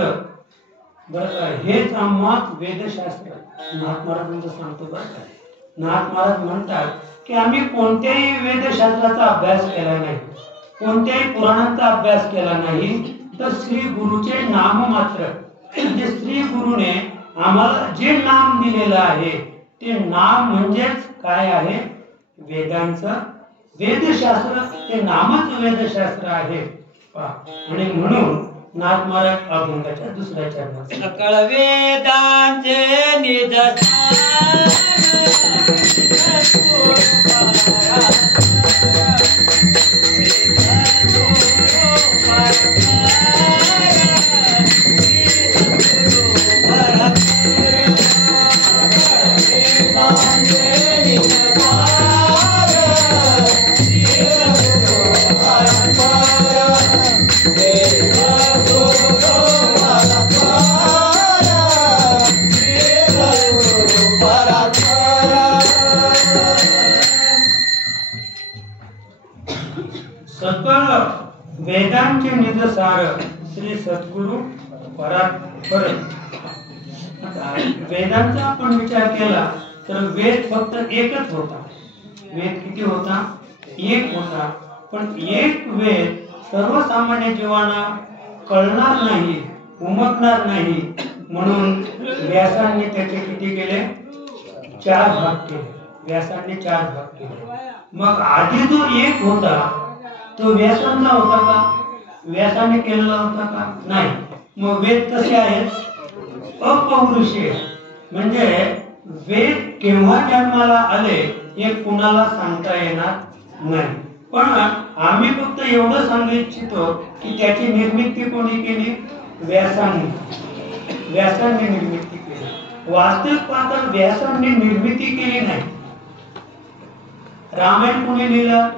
हेच आम्हा वेदशास्त्र. नाथ महाराजांचं सांगतो बरं का, नाथ महाराज म्हणतात की आम्ही कोणत्याही वेदशास्त्राचा अभ्यास केला नाही, कोणत्याही पुराणांचा अभ्यास केला नाही, तर श्री गुरुचे नाम मात्र म्हणजे श्री गुरुने आम्हाला जे नाम दिलेलं आहे ते नाम म्हणजेच काय आहे? वेदांचं वेदशास्त्र. ते नामच वेदशास्त्र आहे. आणि म्हणून नाथ महाराज अभंगाच्या दुसऱ्या चरणात सकळ वेदांचे निदर्शन सकळ वेदांचे निजसार श्री सद्गुरु परात्पर. वेदांचा आपण विचार केला तर वेद फक्त एकच होता. वेद किती होता? एक होता. पण एक वेद सर्वसामान्य जीवांना कळणार नाही, उमगणार नाही, म्हणून व्यासांनी त्याचे किती केले? 4 भाग केले. व्यासांनी 4 भाग केले. मग आधी जो एक होता तो व्यासांचा होता का? व्यासाने केलेला होता का? नाही. मग वेद कसे आहेत? अपौरुषीय. म्हणजे वेद केव्हा जन्माला आले हे कुणाला सांगता येणार नाही. पण आम्ही फक्त एवढं सांगू इच्छितो की त्याची निर्मिती कोणी केली? व्यासांनी. व्यासांनी निर्मिती केली. वास्तविक पाहता व्यासांनी निर्मिती केली नाही. रामायण कोणी लिहिलं?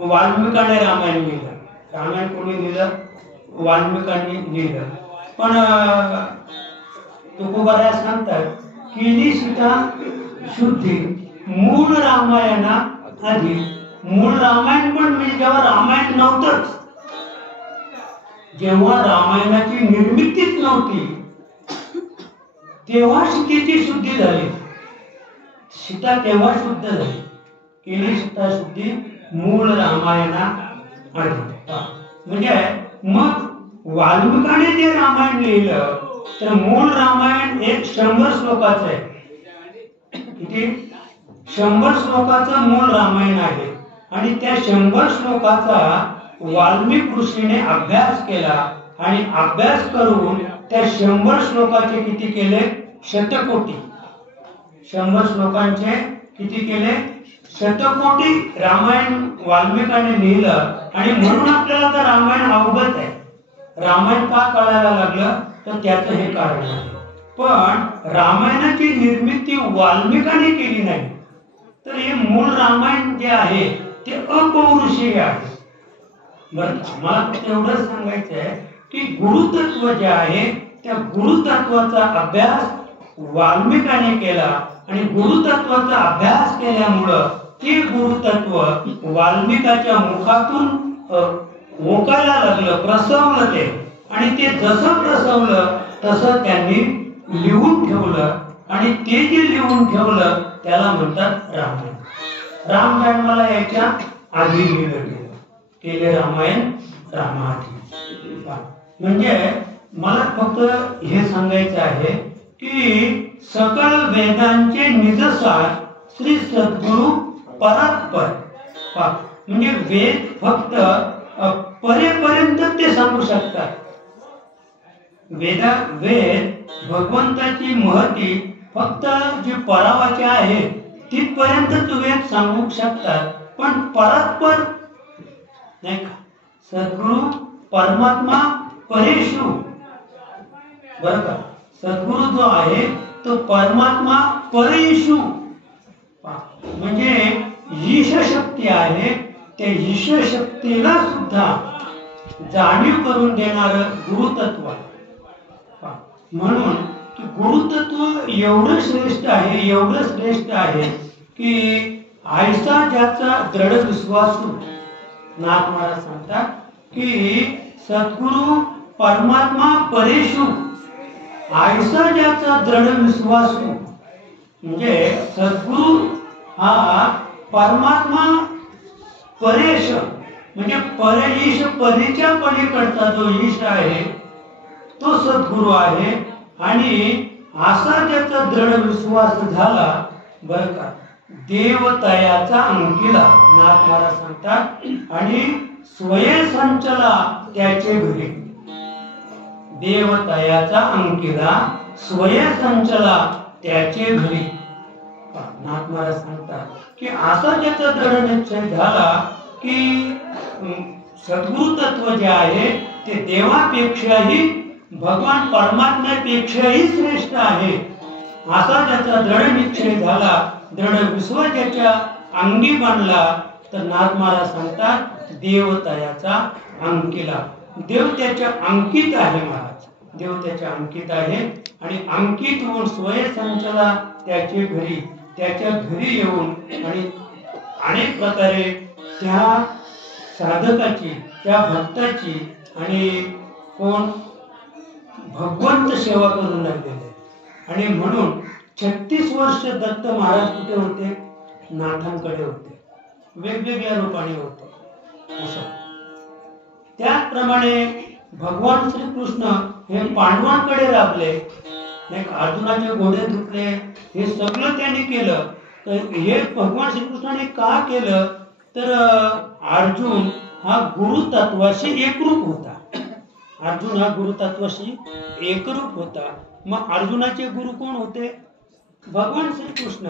वाल्मिकाने रामायण लिहिलं. रामायण कोणी लिहिलं? वाल्मिकांनी लिहिलं. पण तुकोबाराया सांगतात केली सीता शुद्धी मूळ रामायणा आधी. मूळ रामायण पण म्हणजे जेव्हा रामायण नव्हतंच, जेव्हा रामायणाची निर्मितीच नव्हती तेव्हा सीतेची शुद्धी झाली. सीता तेव्हा शुद्ध झाली. केली सीता शुद्धी मूळ रामायणा आधी. म्हणजे मग वाल्मिकाने जे रामायण लिहिलं तर मूळ रामायण एक 100 श्लोकाचं आहे. किती? 100 श्लोकाचं मूळ रामायण आहे. आणि त्या 100 श्लोकाचा वाल्मिक ऋषीने अभ्यास केला आणि अभ्यास करून त्या 100 श्लोकाचे किती केले? शतकोटी. 100 श्लोकांचे किती केले? शतकोटी रामायण वाल्मिकाने लिहिलं. आणि म्हणून आपल्याला तर रामायण अवगत आहे. रामायण का कळायला लागलं तर त्याचं हे कारण आहे. पण रामायणाची निर्मिती वाल्मिकाने केली नाही. तर हे मूळ रामायण जे आहे ते अपौरुषीय आहे. बरं, मला फक्त एवढंच सांगायचं आहे की गुरुतत्व जे आहे त्या गुरुतत्वाचा अभ्यास वाल्मिकाने केला आणि गुरुतत्वाचा अभ्यास केल्यामुळं ते गुरुतत्व वाल्मिकाच्या मुखातून ओकायला लागलं, प्रसवलं ते. आणि ते जसं प्रसवलं तसं त्यांनी लिहून ठेवलं. आणि ते जे लिहून ठेवलं त्याला म्हणतात रामायण. राम जन्माला यायच्या आधी लिहिलं गेलं. केले रामायण रामाआधी. म्हणजे मला फक्त हे सांगायचं आहे की सकळ वेदांचे निजसार श्री सद्गुरु परात्पर. म्हणजे वेद फक्त परेपर्यंत ते सांगू शकतात. वेद भगवंताची महती फक्त जी परावाची आहे तिथपर्यंतच वेद सांगू शकतात, पण परात्पर नाही का. सद्गुरु परमात्मा परेशु, बरं का. सद्गुरु जो आहे तो परमात्मा परेशु, म्हणजे ईश शक्ती आहे. त्या ईश शक्तीला सुद्धा जाणीव करून देणार गुरुतत्व आहे. म्हणून गुरुतत्व एवढं श्रेष्ठ आहे, एवढं श्रेष्ठ आहे की आयसा ज्याचा दृढ विश्वासू, नाथ महाराज सांगतात की सद्गुरु परमात्मा परेशु, आयसा ज्याचा दृढ विश्वासू, म्हणजे सद्गुरु हा परमात्मा परेश, म्हणजे परईश, परीच्या पलीकडचा जो ईश आहे तो सद्गुरु आहे. आणि असा त्याचा दृढ विश्वास झाला, बरं का, देवतयाचा अंकिला, नाथ महाराज सांगतात. आणि स्वये संचला त्याचे घरी, देवतयाचा अंकिला स्वये संचला त्याचे घरी. नाथ महाराज सांगतात की असा ज्याचा दृढ निश्चय झाला की सद्गुरु तत्व जे आहे ते देवापेक्षाही, भगवान परमात्म्यापेक्षाही श्रेष्ठ आहे, असा ज्याचा दृढ निश्चय झाला, दृढ विश्वास ज्याच्या अंगी बांधला, तर नाथ महाराज सांगतात देवतयाचा अंकिला. देव त्याच्या अंकित आहे महाराज, देव त्याच्या अंकित आहे. आणि अंकित होऊन स्वय संचला त्याचे घरी, त्याच्या घरी येऊन आणि अनेक प्रकारे त्या साधकाची, त्या भक्ताची आणि कोण भगवंत सेवा करून लागलेले. आणि म्हणून 36 वर्ष दत्त महाराज कुठे होते? नाथांकडे होते, वेगवेगळ्या रूपाने होते. असं त्याचप्रमाणे भगवान श्रीकृष्ण हे पांडवांकडे राबले, नाही, अर्जुनाचे घोडे धुतले, हे सगळं त्यांनी केलं. तर हे भगवान श्रीकृष्णाने का केलं? तर अर्जुन हा गुरुतत्वाशी एकरूप होता. अर्जुन हा गुरुतत्वाशी एकरूप होता. मग अर्जुनाचे गुरु कोण होते? भगवान श्रीकृष्ण,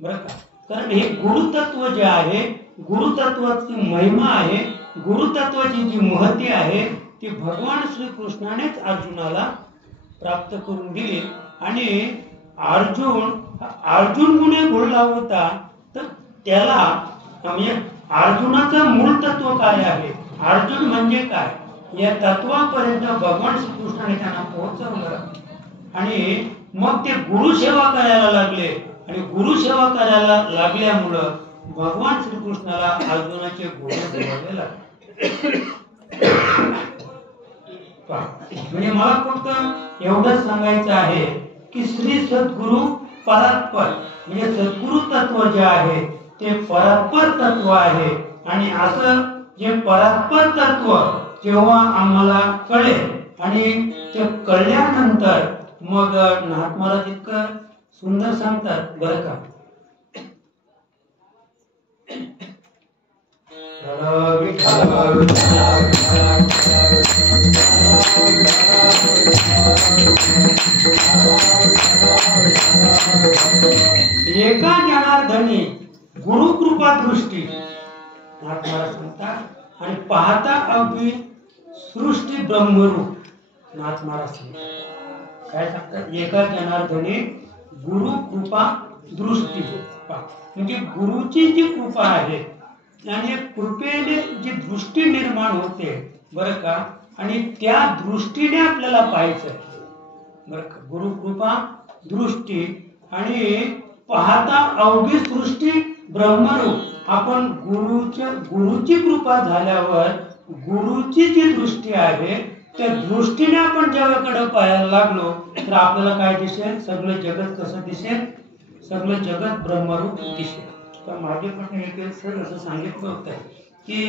बरं का. कारण हे गुरुतत्व जे आहे, गुरुतत्वाची महिमा आहे, गुरुतत्वाची जी महती आहे ती भगवान श्रीकृष्णानेच अर्जुनाला प्राप्त करून दिली. आणि अर्जुन मुळे बोलला होता, तर त्याला म्हणजे अर्जुनाचं मूळ तत्व काय आहे, अर्जुन म्हणजे काय, या तत्वापर्यंत भगवान श्रीकृष्णाने त्यांना पोहोचवलं. आणि मग ते गुरुसेवा करायला लागले. आणि गुरुसेवा करायला लागल्यामुळं भगवान श्रीकृष्णाला अर्जुनाचे घोडे धुवावे लागले. म्हणजे मला फक्त एवढंच सांगायचं आहे की श्री सद्गुरु परात्पर, म्हणजे सद्गुरु तत्व जे आहे ते परात्पर तत्व आहे. आणि असं जे परात्पर तत्व जेव्हा आम्हाला कळेल आणि ते कळल्यानंतर मग नाथ महाराज इतकं सुंदर सांगतात, बरं का. एका जनार्दनी गुरुकृपा दृष्टी, नाथ महाराज सांगतात. आणि पाहता अगदी सृष्टी ब्रह्मरूप, नाथ महाराज सांगतात. काय सांगतात? एका जनार्दनी गुरुकृपा दृष्टी, म्हणजे गुरुची जी कृपा आहे आणि कृपेने जी दृष्टी निर्माण होते, बरं का. आणि त्या दृष्टीने आपल्याला पाहायचं, बरं का. गुरुकृपा दृष्टी आणि पाहता अवघी सृष्टी ब्रह्मरूप. आपण गुरुची कृपा झाल्यावर गुरुची जी दृष्टी आहे त्या दृष्टीने आपण जगाकडे पाहायला लागलो तर आपल्याला काय दिसेल? सगळं जगत कसं दिसेल? सगळं जगत ब्रह्मरूप दिसेल. तर मागे पण एक सर असं सांगितलं होतं की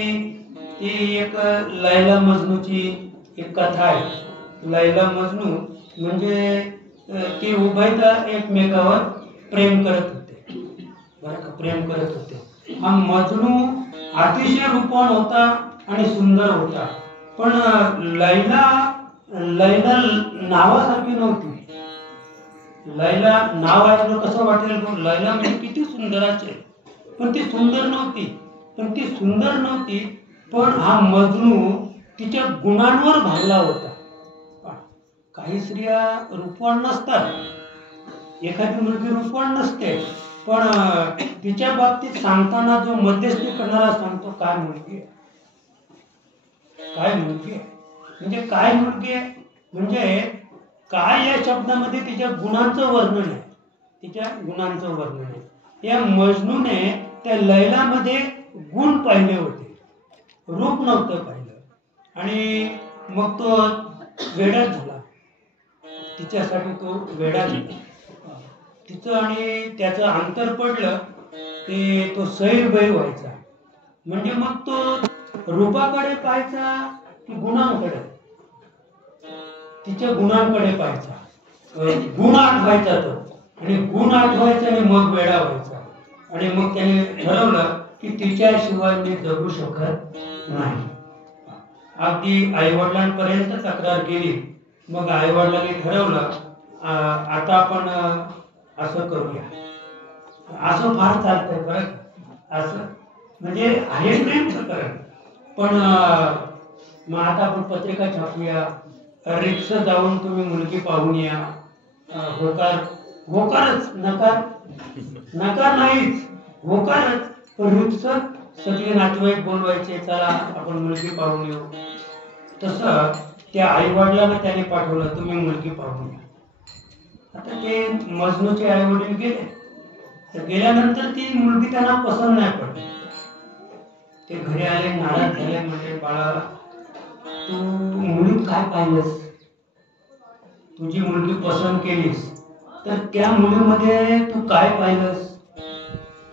ती एक लैला मजनूची एक कथा आहे. लैला मजनू म्हणजे ती उभयता एकमेकावर प्रेम करत होते, बरं का, प्रेम करत होते. हा मजनू अतिशय रूपवान होता आणि सुंदर होता, पण लैला नावासारखी नव्हती. लैला नाव ऐकलं कसं वाटेल, पण लैला म्हणजे किती सुंदर असेल, पण ती सुंदर नव्हती. पण हा मजनू तिच्या गुणांवर भागला होता. काही स्त्रिया रूपवान नसतात, एखादी मुलगी रूपवान नसते, पण तिच्या बाबतीत सांगताना जो मध्यस्थी करणारा सांगतो काय मुलगी आहे, म्हणजे काय मुलगी आहे, म्हणजे काय या शब्दामध्ये तिच्या गुणांचं वर्णन आहे. या मजनूने त्या लैलामध्ये गुण पाहिले होते, रूप नव्हतं पाहिलं, आणि मग तो वेडाच झाला. तिच्यासाठी तो वेडा झाला. तिचं आणि त्याचं अंतर पडलं की तो सैरभैर व्हायचा. म्हणजे मग तो रूपाकडे पाहायचा की गुणांकडे, तिच्या गुणांकडे पाहायचा, गुण आठवायचा तो, आणि गुण आठवायचा आणि मग वेडा व्हायचा. आणि मग त्याने ठरवलं की तिच्याशिवाय मी जगू शकत नाही. अगदी आईवडिलांपर्यंत तक्रार केली. मग आईवडिलांनी ठरवलं आता आपण असं करूया. असं फार चालतंय बरं, असं म्हणजे आहे प्रेम प्रकरण, पण मग आता आपण पत्रिका छापूया, रिक्स जाऊन तुम्ही मुलगी पाहून या. होकारच, नकार नाहीच, होकारच. पण रिक्स सगळे नातेवाईक बोलवायचे, चला आपण मुलगी पाहून येऊ. तसं त्या आई वडिलांना त्याने पाठवलं, तुम्ही मुलगी पाहून या. आता ते मजनूचे आई वडील गेले, तर गेल्यानंतर ती मुलगी त्यांना पसंत नाही पडली. ते घरी आले, नाराज झाले, म्हणजे बाळा तू मुलीत काय पाहिलंस, तुझी मुलगी पसंत केलीस तर त्या मुलीमध्ये तू काय पाहिलंस.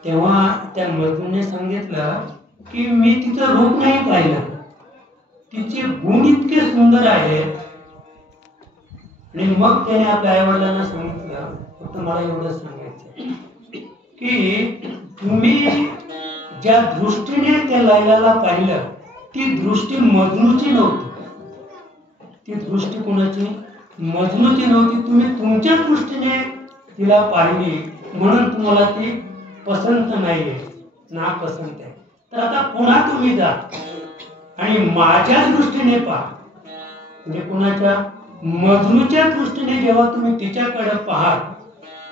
तेव्हा त्या मजनूने सांगितलं की मी तिचं रूप नाही पाहिलं, तिचे गुण इतके सुंदर आहेत. आणि मग त्याने आपल्या आईवडिलांना सांगितलं, फक्त मला एवढंच सांगायचं की तुम्ही ज्या दृष्टीने त्या लैलाला पाहिलं ती दृष्टी मजनूची नव्हती. ती दृष्टी कोणाची, मजनूची नव्हती. तुम्ही तुमच्या दृष्टीने तिला पाहिली म्हणून तुम्हाला ती पसंत नाहीये, नापसंत आहे. तर आता पुन्हा तुम्ही जा आणि माझ्या दृष्टीने पहा. म्हणजे कुणाच्या, मजनूच्या दृष्टीने जेव्हा तुम्ही तिच्याकडे पाहाल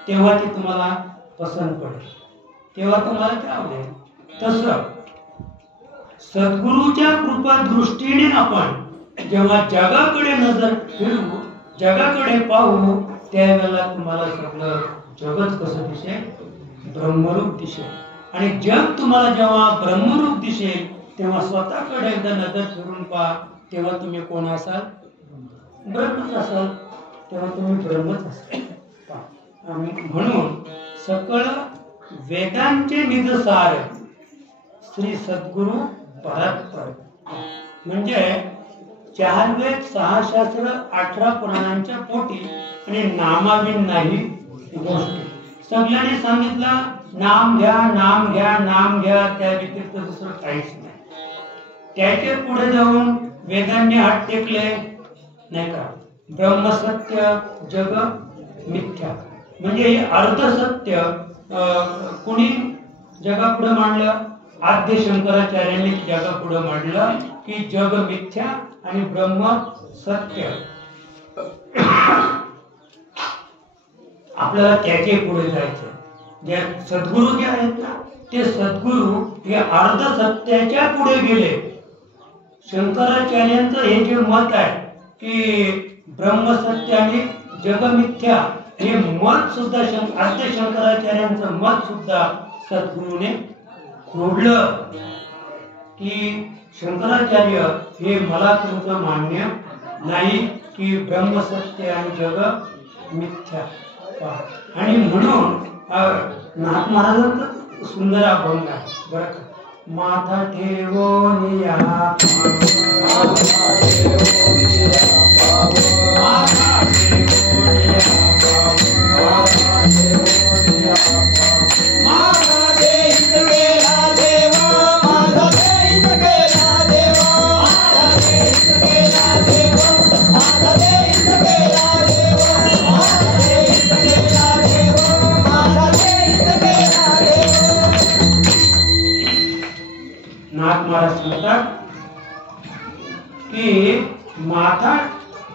तेव्हा ती तुम्हाला पसंत पडेल, तेव्हा तुम्हाला ते आवडेल. तसं सद्गुरूच्या कृपा दृष्टीने आपण जेव्हा जगाकडे नजर फिरू, जगाकडे पाहू, त्यावेळेला तुम्हाला सगळं जगच कसं दिसेल, ब्रह्मरूप दिसेल. आणि जग तुम्हाला जेव्हा ब्रह्मरूप दिसेल तेव्हा स्वतःकडे एकदा नजर फिरून पहा, तेव्हा तुम्ही कोण असाल, ब्रह्मच असाल, तेव्हा तुम्ही ब्रह्मच असाल. म्हणून सकळ वेदांचे निजसार श्री सद्गुरु परात्पर, म्हणजे 4 वेद 6 शास्त्र 18 पुराणांच्या पोटी आणि नामाविन नाही गोष्टी. सगळ्यांनी सांगितलं नाम घ्या, नाम घ्या, नाम घ्या, त्या व्यतिरिक्त दुसरं काहीच नाही. त्याचे पुढे जाऊन वेदांनी हात टेकले नाही का, ब्रह्मसत्य जग मिथ्या, म्हणजे हे अर्धसत्य कोणी जगापुढे मांडलं, आद्य शंकराचार्यांनी जगापुढे मांडलं की जग मिथ्या आणि ब्रह्म सत्य. आपल्याला त्याचे पुढे जायचे. जे सद्गुरू जे आहेत ना, ते सद्गुरू हे अर्ध सत्याच्या पुढे गेले. शंकराचार्यांचं हे जे मत आहे की ब्रह्मसत्य आणि जगमिथ्या, हे मत सुद्धा आद्य शंकराचार्यांचं मत सुद्धा सद्गुरूने खोडलं की शंकराचार्य हे मला तुमचं मान्य नाही की ब्रह्मसत्य आणि जग मिथ्या. आणि म्हणून नाथ महाराजांचा सुंदर अभंग आहे बरं का. माथा ठेवून या नाथ महाराज सांगतात की माथा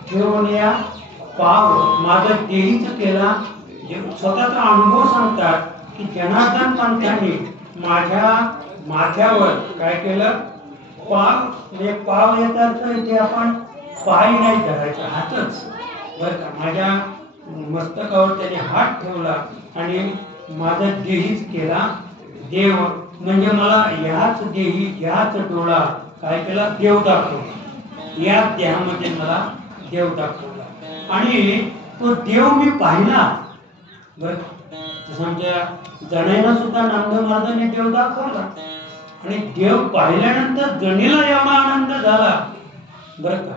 ठेवून या पाव माझा देहीच केला. स्वतःचा अनुभव सांगतात की जनार्दन पंथांनी माझ्या माथ्यावर काय केलं, पाव म्हणजे पाव येतात तर इथे आपण पाय नाही धरायचा, हातच बरं का. माझ्या मस्तकावर त्याने हात ठेवला आणि माझा देहीच केला. देव म्हणजे मला याच देही याच डोळा काय केला, देव दाखवला. या देहामध्ये मला देव दाखवला आणि तो देव मी पाहिला. बरं जसं आमच्या जणांना सुद्धा नामदेव महाराजांनी देव दाखवला आणि देव पाहिल्यानंतर जणीला एवढा आनंद झाला बरं का.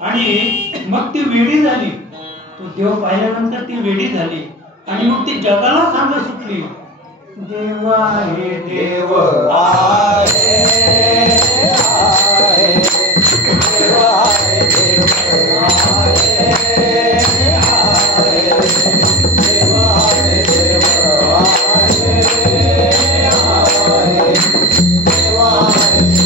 आणि मग ती वेडी झाली. तो देव पाहिल्यानंतर ती वेडी झाली आणि मग ती जगाला सांगत सुटली, देव आहे देव आहे आहे देव आहे देव आहे आहे देव आहे देव आहे आहे देव आहे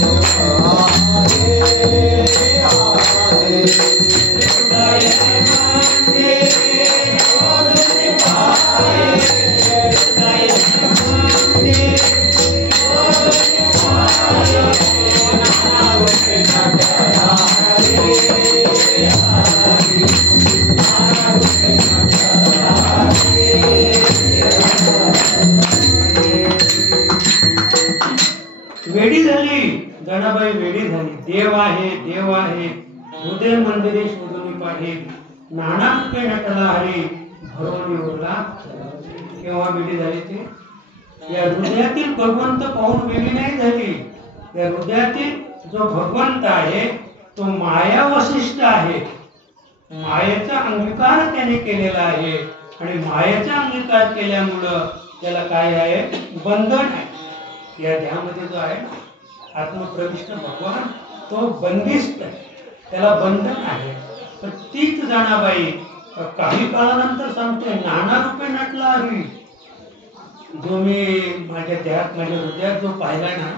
वेडी झाली जनाबाई, वेडी झाली. देव आहे देव आहे हृदय मंदिरे शोधून पाहे, नाना रूपे नटला हरी भरोनी उरला. केव्हा वेडी झाली ती? या हृदयातील भगवंत पाहून वेडी नाही झाली. या हृदयातील जो भगवंत आहे तो माया वशिष्ठ आहे. मायेचा अंगीकार त्याने केलेला आहे आणि मायेचा अंगीकार केल्यामुळं त्याला काय आहे, बंधन आहे. या देहामध्ये जो आहे आत्मप्रविष्ट भगवान तो बंदिस्त आहे, त्याला बंधन आहे. तर तीच जनाबाई काही काळानंतर सांगते, नाना रूपे नटला हरी. जो मी माझ्या देहात माझ्या हृदयात जो पाहिला ना,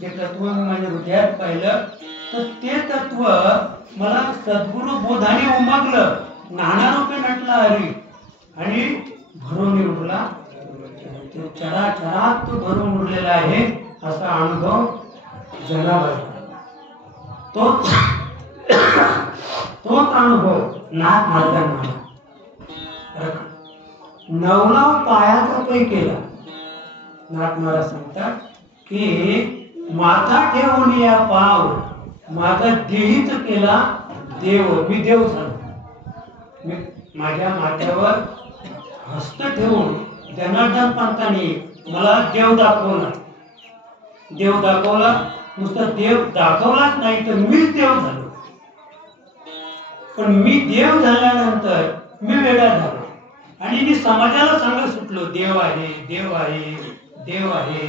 जे तत्व मी माझ्या हृदयात पाहिलं तर ते तत्व मला सद्गुरु बोधाने उमगलं. नाना रूपे नटला हरी आणि भरून उरला. चराचरात तो भरून उरलेला आहे असा अनुभव जनाबाई. तोच अनुभव नाथ महाराजांना. नवला पायाचा पै केला. नाथ महाराज सांगतात की माथा ठेवून या पाव माझा देहीच केला देव. मी देव झालो. मी माझ्या माथ्यावर हस्त ठेवून जनार्दन पंथांनी मला देव दाखवला. देव दाखवला, नुसतं देव दाखवलाच नाही तर मीच देव झालो. पण मी देव झाल्यानंतर मी वेगळा झालो आणि मी समाजाला सांगत सुटलो, देव आहे देव आहे देव आहे.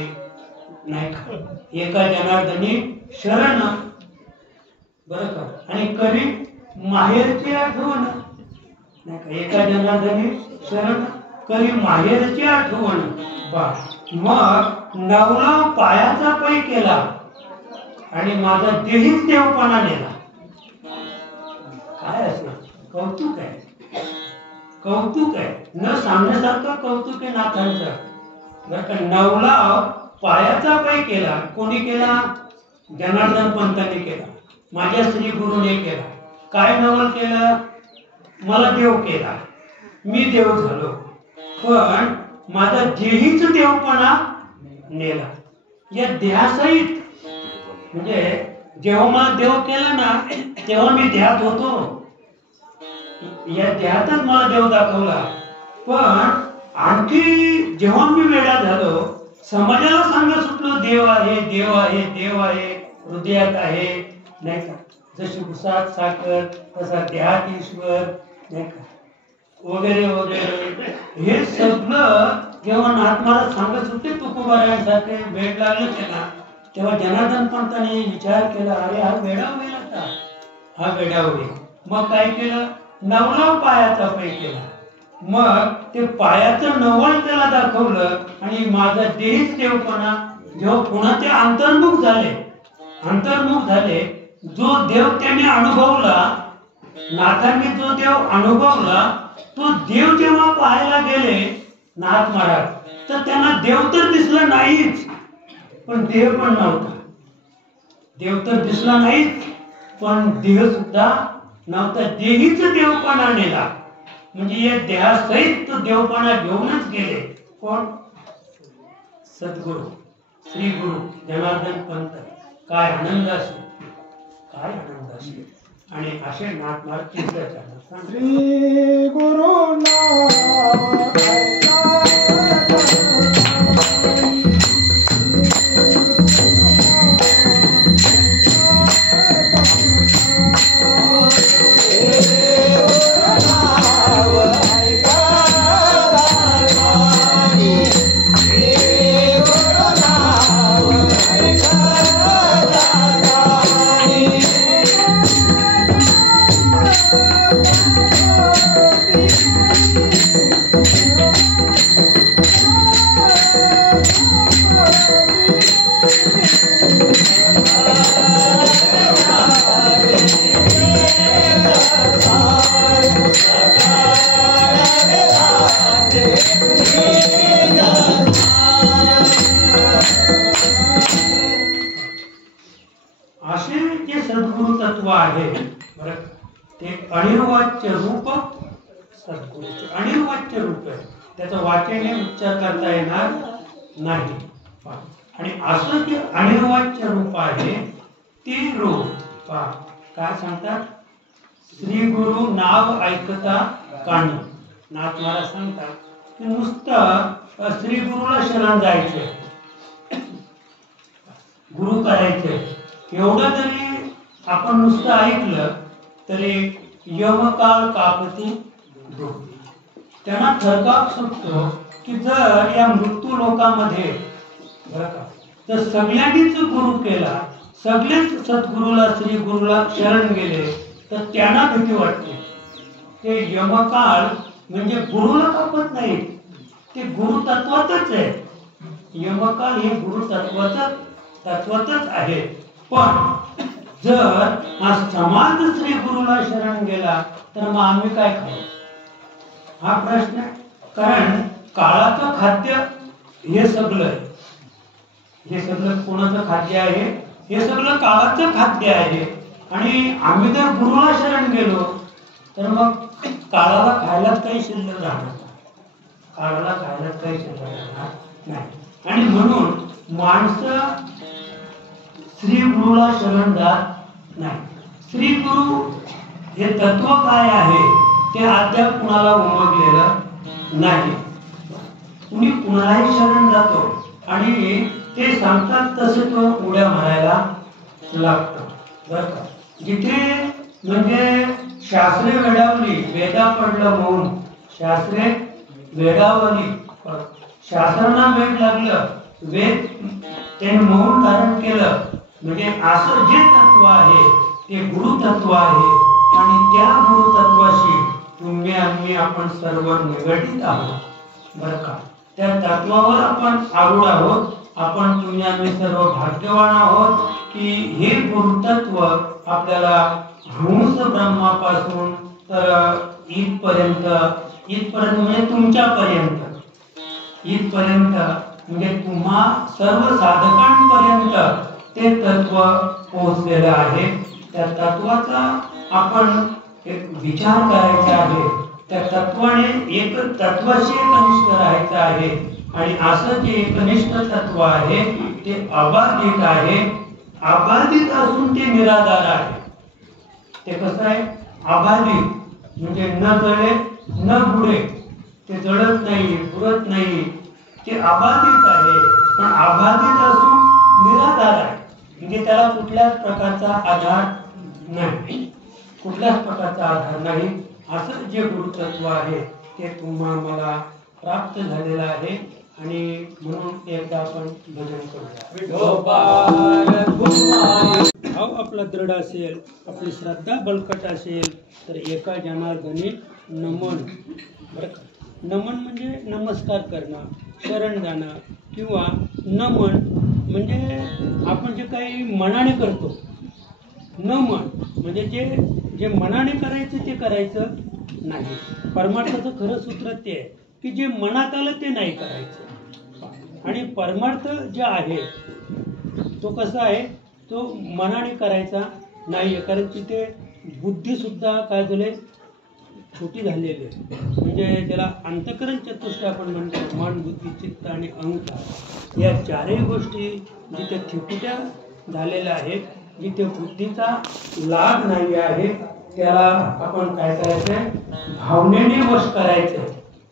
नाही का, एका जनार्दनी शरण बरं का आणि करी माहेरची आठवण. नाही का, एका जनार्दनी शरण करी माहेरची आठवण. बा मग नवला पायाचा पै केला आणि माझा देहीच देवपणा नेला. काय असं कौतुक आहे, कौतुक आहे. न सांगण्यासारखं कौतुक आहे नाथांचं. बरं का, नवला पायाचा पै केला. कोणी केला? जनार्दन पंथांनी केला, माझ्या श्री गुरुने केला. काय नवल केलं? मला देव केला, मी देव झालो. पण माझा देहीच देवपणा नेला. या देहासहित म्हणजे जेव्हा मला देव केलं ना तेव्हा मी देहात होतो. या देहातच मला देव दाखवला. पण आणखी जेव्हा मी वेडा झालो, समाजाला सांगत सुटलो देव आहे, देव आहे, देव आहे, हृदयात आहे, नाही का? जशी उसात साखर तसा देहात ईश्वर, नाही का? वगैरे वगैरे. हे सगळं जेव्हा नाथ महाराज सांगत होते तुकोबारायांसारखे वेळ लागलं त्यांना, तेव्हा जनार्दन पंतांनी विचार केला, अरे हा वेडा होईल आता, हा वेडा होईल. मग काय केलं? नवलाव पायाचा पाय केला. मग ते पायाचं नवल त्याला दाखवलं आणि माझा देहीच देवपणा. जेव्हा पुन्हा ते अंतर्मुख झाले, जो देव त्याने अनुभवला, नाथांनी जो देव अनुभवला, तो देव जेव्हा पाहायला गेले नाथ महाराज, तर त्यांना देव तर दिसला नाहीच, पण देह पण नव्हता. देव तर दिसला नाहीच, पण देह सुद्धा नव्हता. देहीच देवपणा नेला, म्हणजे या देहासहित तो देवपणा घेऊनच गेले. कोण? सद्गुरु श्री गुरु जनार्दन पंत. काय आनंद असेल, काय आनंद असेल. आणि असे नाथ महाराज चिंताच्या श्री गुरु नाम असे जे सद्गुरु तत्व आहे बरं, ते अनिर्वाच्य रूप सद्गुरूचे अनिर्वाच्य रूप आहे. त्याचं वाचेने उच्चार करता येणार नाही. आणि असं जे अनिर्वाच्य रूप आहे ते रूप काय सांगतात? श्री गुरु नाव ऐकता कानी. नाथ महाराज सांगतात की नुसतं श्री गुरुला शरण जायचं, गुरु करायचे, एवढं जरी आपण नुसतं ऐकलं तरी यमकाळ कापती डोकी. त्यांना थरकाप सुटतो की जर या मृत्यू लोकामध्ये बरं का, तर सगळ्यांनीच गुरु केला, सगळेच सद्गुरूला श्री गुरुला शरण गेले, तर त्यांना भीती वाटते. ते यमकाळ म्हणजे गुरुला कापत नाही, ते गुरु तत्वातच आहे. यमकाळ हे गुरु तत्वातच आहे. पण जर हा समाज श्री गुरुला शरण गेला तर मग आम्ही काय खाऊ, हा प्रश्न. कारण काळाचं खाद्य हे सगळं कोणाचं खाद्य आहे? हे सगळं काळाचं खाद्य आहे. आणि आम्ही जर गुरुला शरण गेलो तर मग काळाला खायलाच काही शिल्लक राहणार, काळाला खायलाच काही शिल्लक राहणार नाही. आणि म्हणून माणसं श्री गुरुला शरण जात नाही. श्री गुरु हे तत्व काय आहे ते अद्याप कुणाला उमगलेलं नाही. कुणी कुणालाही शरण जातो आणि ते सांगतात तसे तो उड्या मारायला लागतो बरं का. जिथे म्हणजे शास्त्रे वेडावली, वेदा पडलं मौन, शास्त्रे वेडावली, शास्त्रांना वेद लागलं, वेद त्याने मौन धारण केलं. म्हणजे असं जे तत्व आहे ते गुरु तत्व आहे. आणि त्या गुरु तत्वाशी तुम्ही आम्ही आपण सर्व निगडित आहोत बरं का. त्या तत्वावर आपण आरूढ आहोत. आपण तुम्ही आम्ही सर्व भाग्यवान आहोत की हे गुरुतत्व आपल्याला हंस ब्रह्मापासून तर इथपर्यंत म्हणजे तुमच्यापर्यंत, इथपर्यंत म्हणजे तुम्हा सर्व साधकांपर्यंत ते तत्व पोहोचलेलं आहे. त्या तत्वाचा आपण एक विचार करायचा आहे. त्या तत्वाने एक तत्वाशी एकनिष्ठ राहायचं आहे. आणि असं जे एकनिष्ठ तत्व आहे ते अबाधित आहे. अबाधित असून ते निराधार आहे. ते कसं आहे? अबाधित म्हणजे न जळे न बुडे, ते जळत नाही, बुडत नाही, ते अबाधित आहे. पण अबाधित असून प्रकारचा आधार नाही, कुठल्याच प्रकारचा आधार नाही. असं जे गुरुतत्व आहे ते तुम्हाला प्राप्त झालेलं आहे. आणि म्हणून एकदा आपण भजन करूया. भाव आपला दृढ असेल, आपली श्रद्धा बळकट असेल तर एका जनार्दनी नमन. बरं का, नमन म्हणजे नमस्कार करणं, शरण जाणं, किंवा नमन म्हणजे आपण जे काही मनाने करतो. नमन म्हणजे जे मनाने करायचं ते करायचं नाही. परमार्थाचं खरं सूत्र ते आहे की जे मनात आलं ते नाही करायचं. आणि परमार्थ जे आहे तो कसा आहे, तो मनाने करायचा नाही आहे. कारण तिथे बुद्धीसुद्धा काय झाले, छोटी झालेली आहे. म्हणजे त्याला अंतःकरण चतुष्टय आपण म्हणतो, मन, बुद्धी, चित्त आणि अहंकार. या चारही गोष्टी जिथे थिकुट्या झालेल्या आहेत, जिथे बुद्धीचा लाभ नाही आहे, त्याला आपण काय करायचंय, भावनेने वश करायचंय.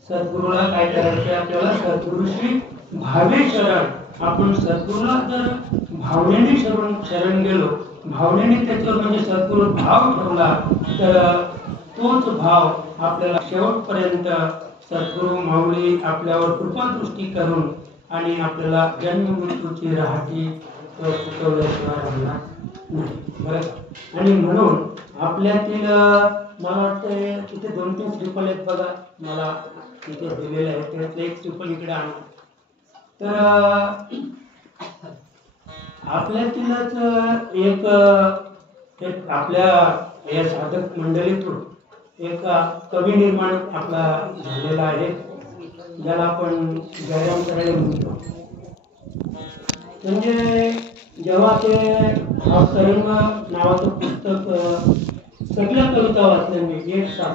सद्गुरूला काय करायचंय, आपल्याला सद्गुरूशी भावे शरण. आपण सद्गुरूला जर भावनेने शरण गेलो, भावनेने त्याच्यावर म्हणजे सद्गुरू भाव ठेवला, तर तोच भाव आपल्याला शेवटपर्यंत सद्गुरू माऊली आपल्यावर कृपादृष्टी करून आणि आपल्याला जन्म मृत्यूची राहटी चुकवल्याशिवाय राहणार नाही. बरं. आणि म्हणून आपल्यातील मला वाटतं तिथे 2-3 श्रीफळ आहेत बघा, मला तिथे दिलेले आहेत. त्यातलं एक श्रीफळ इकडे आणा. तर आपल्यातीलच एक आपल्या या साधक मंडळीतून एक कवी निर्माण आपला झालेला आहे, ज्याला आपण जयराम कराडे म्हणतो. म्हणजे जेव्हा ते हा तरंग नावाचं पुस्तक सगळ्या कविता वाचल्या मी एक साथ.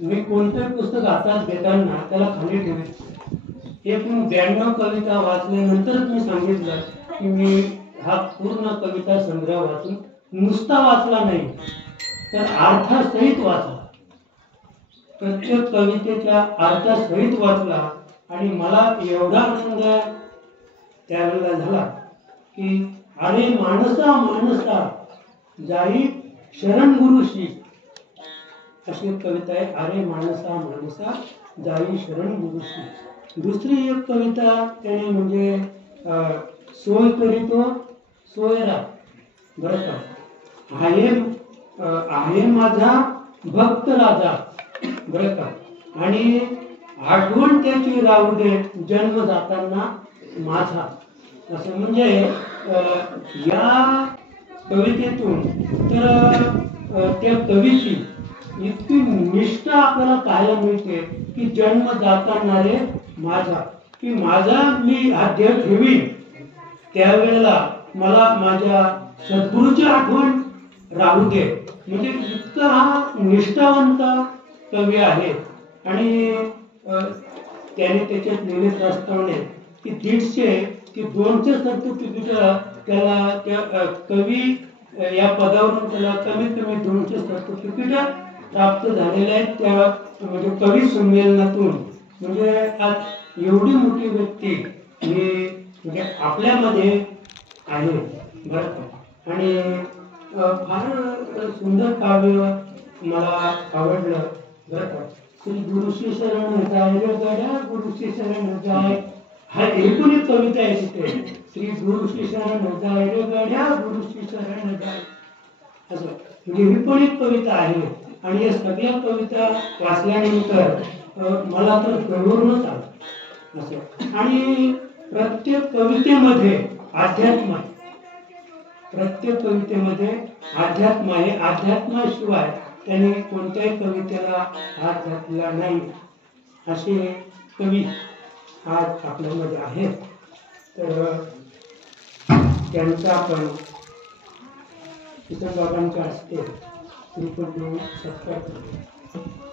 मी कोणतंही पुस्तक हातात देताना त्याला खाली ठेवायचं. एकूण 92 कविता वाचल्यानंतरच मी सांगितलं की मी हा पूर्ण कविता संग्रह वाचून नुसता वाचला नाही तर अर्थासहित वाचला. प्रत्येक कवितेच्या अर्थासहित वाचला. आणि मला एवढा आनंद त्यावेळेला झाला की अरे माणसा माणसा जाई शरण गुरुशी, अशी एक कविता आहे. अरे माणसा माणसा जाई शरण गुरुशी. दुसरी एक कविता त्याने म्हणजे सोय करीतो सोयरा. बरं का, आहे माझा भक्त राजा. बरं का, आणि आठवण त्याची राहू दे जन्म जाताना माझा. असं म्हणजे या कवितेतून तर त्या कवीची इतकी निष्ठा आपल्याला पाहायला मिळते की जन्म जाताना रे माझा, की माझा मी अध्याय ठेवीन त्यावेळेला मला माझ्या सद्गुरूची आठवण राहू दे. म्हणजे इतका हा निष्ठावंत कवी आहे. आणि त्याने त्याच्यात लिहिले प्रस्तावने की 150 की 200 सर्टिफिकेट त्याला त्या कवी या पदावरून त्याला कमीत कमी 200 सर्टिफिकेट प्राप्त झालेले आहेत त्या म्हणजे कवी संमेलनातून. म्हणजे आज एवढी मोठी व्यक्ती ही म्हणजे आपल्यामध्ये आहे. बरं का, आणि फार सुंदर काव्य मला आवडलं. बरं का, श्री गुरुशी शरण जाय रे गड्या गुरुशी शरण जाय, हा एकूण एक कविता आहे तिथे. श्री गुरुशी शरण जाय रे गड्या गुरुशी शरण जाय, असं म्हणजे ही पण एक कविता आहे. आणि या सगळ्या कविता वाचल्यानंतर मला तर गौरवच आलं असं. आणि प्रत्येक कवितेमध्ये अध्यात्म आहे. प्रत्येक कवितेमध्ये अध्यात्म आहे. अध्यात्माशिवाय त्याने कोणत्याही कवितेला हात घातलेला नाही. असे कवी आज आपल्यामध्ये आहेत. तर त्यांचा आपण किसन बाबांच्या हस्ते श्रीफळ देऊन सत्कार करतो.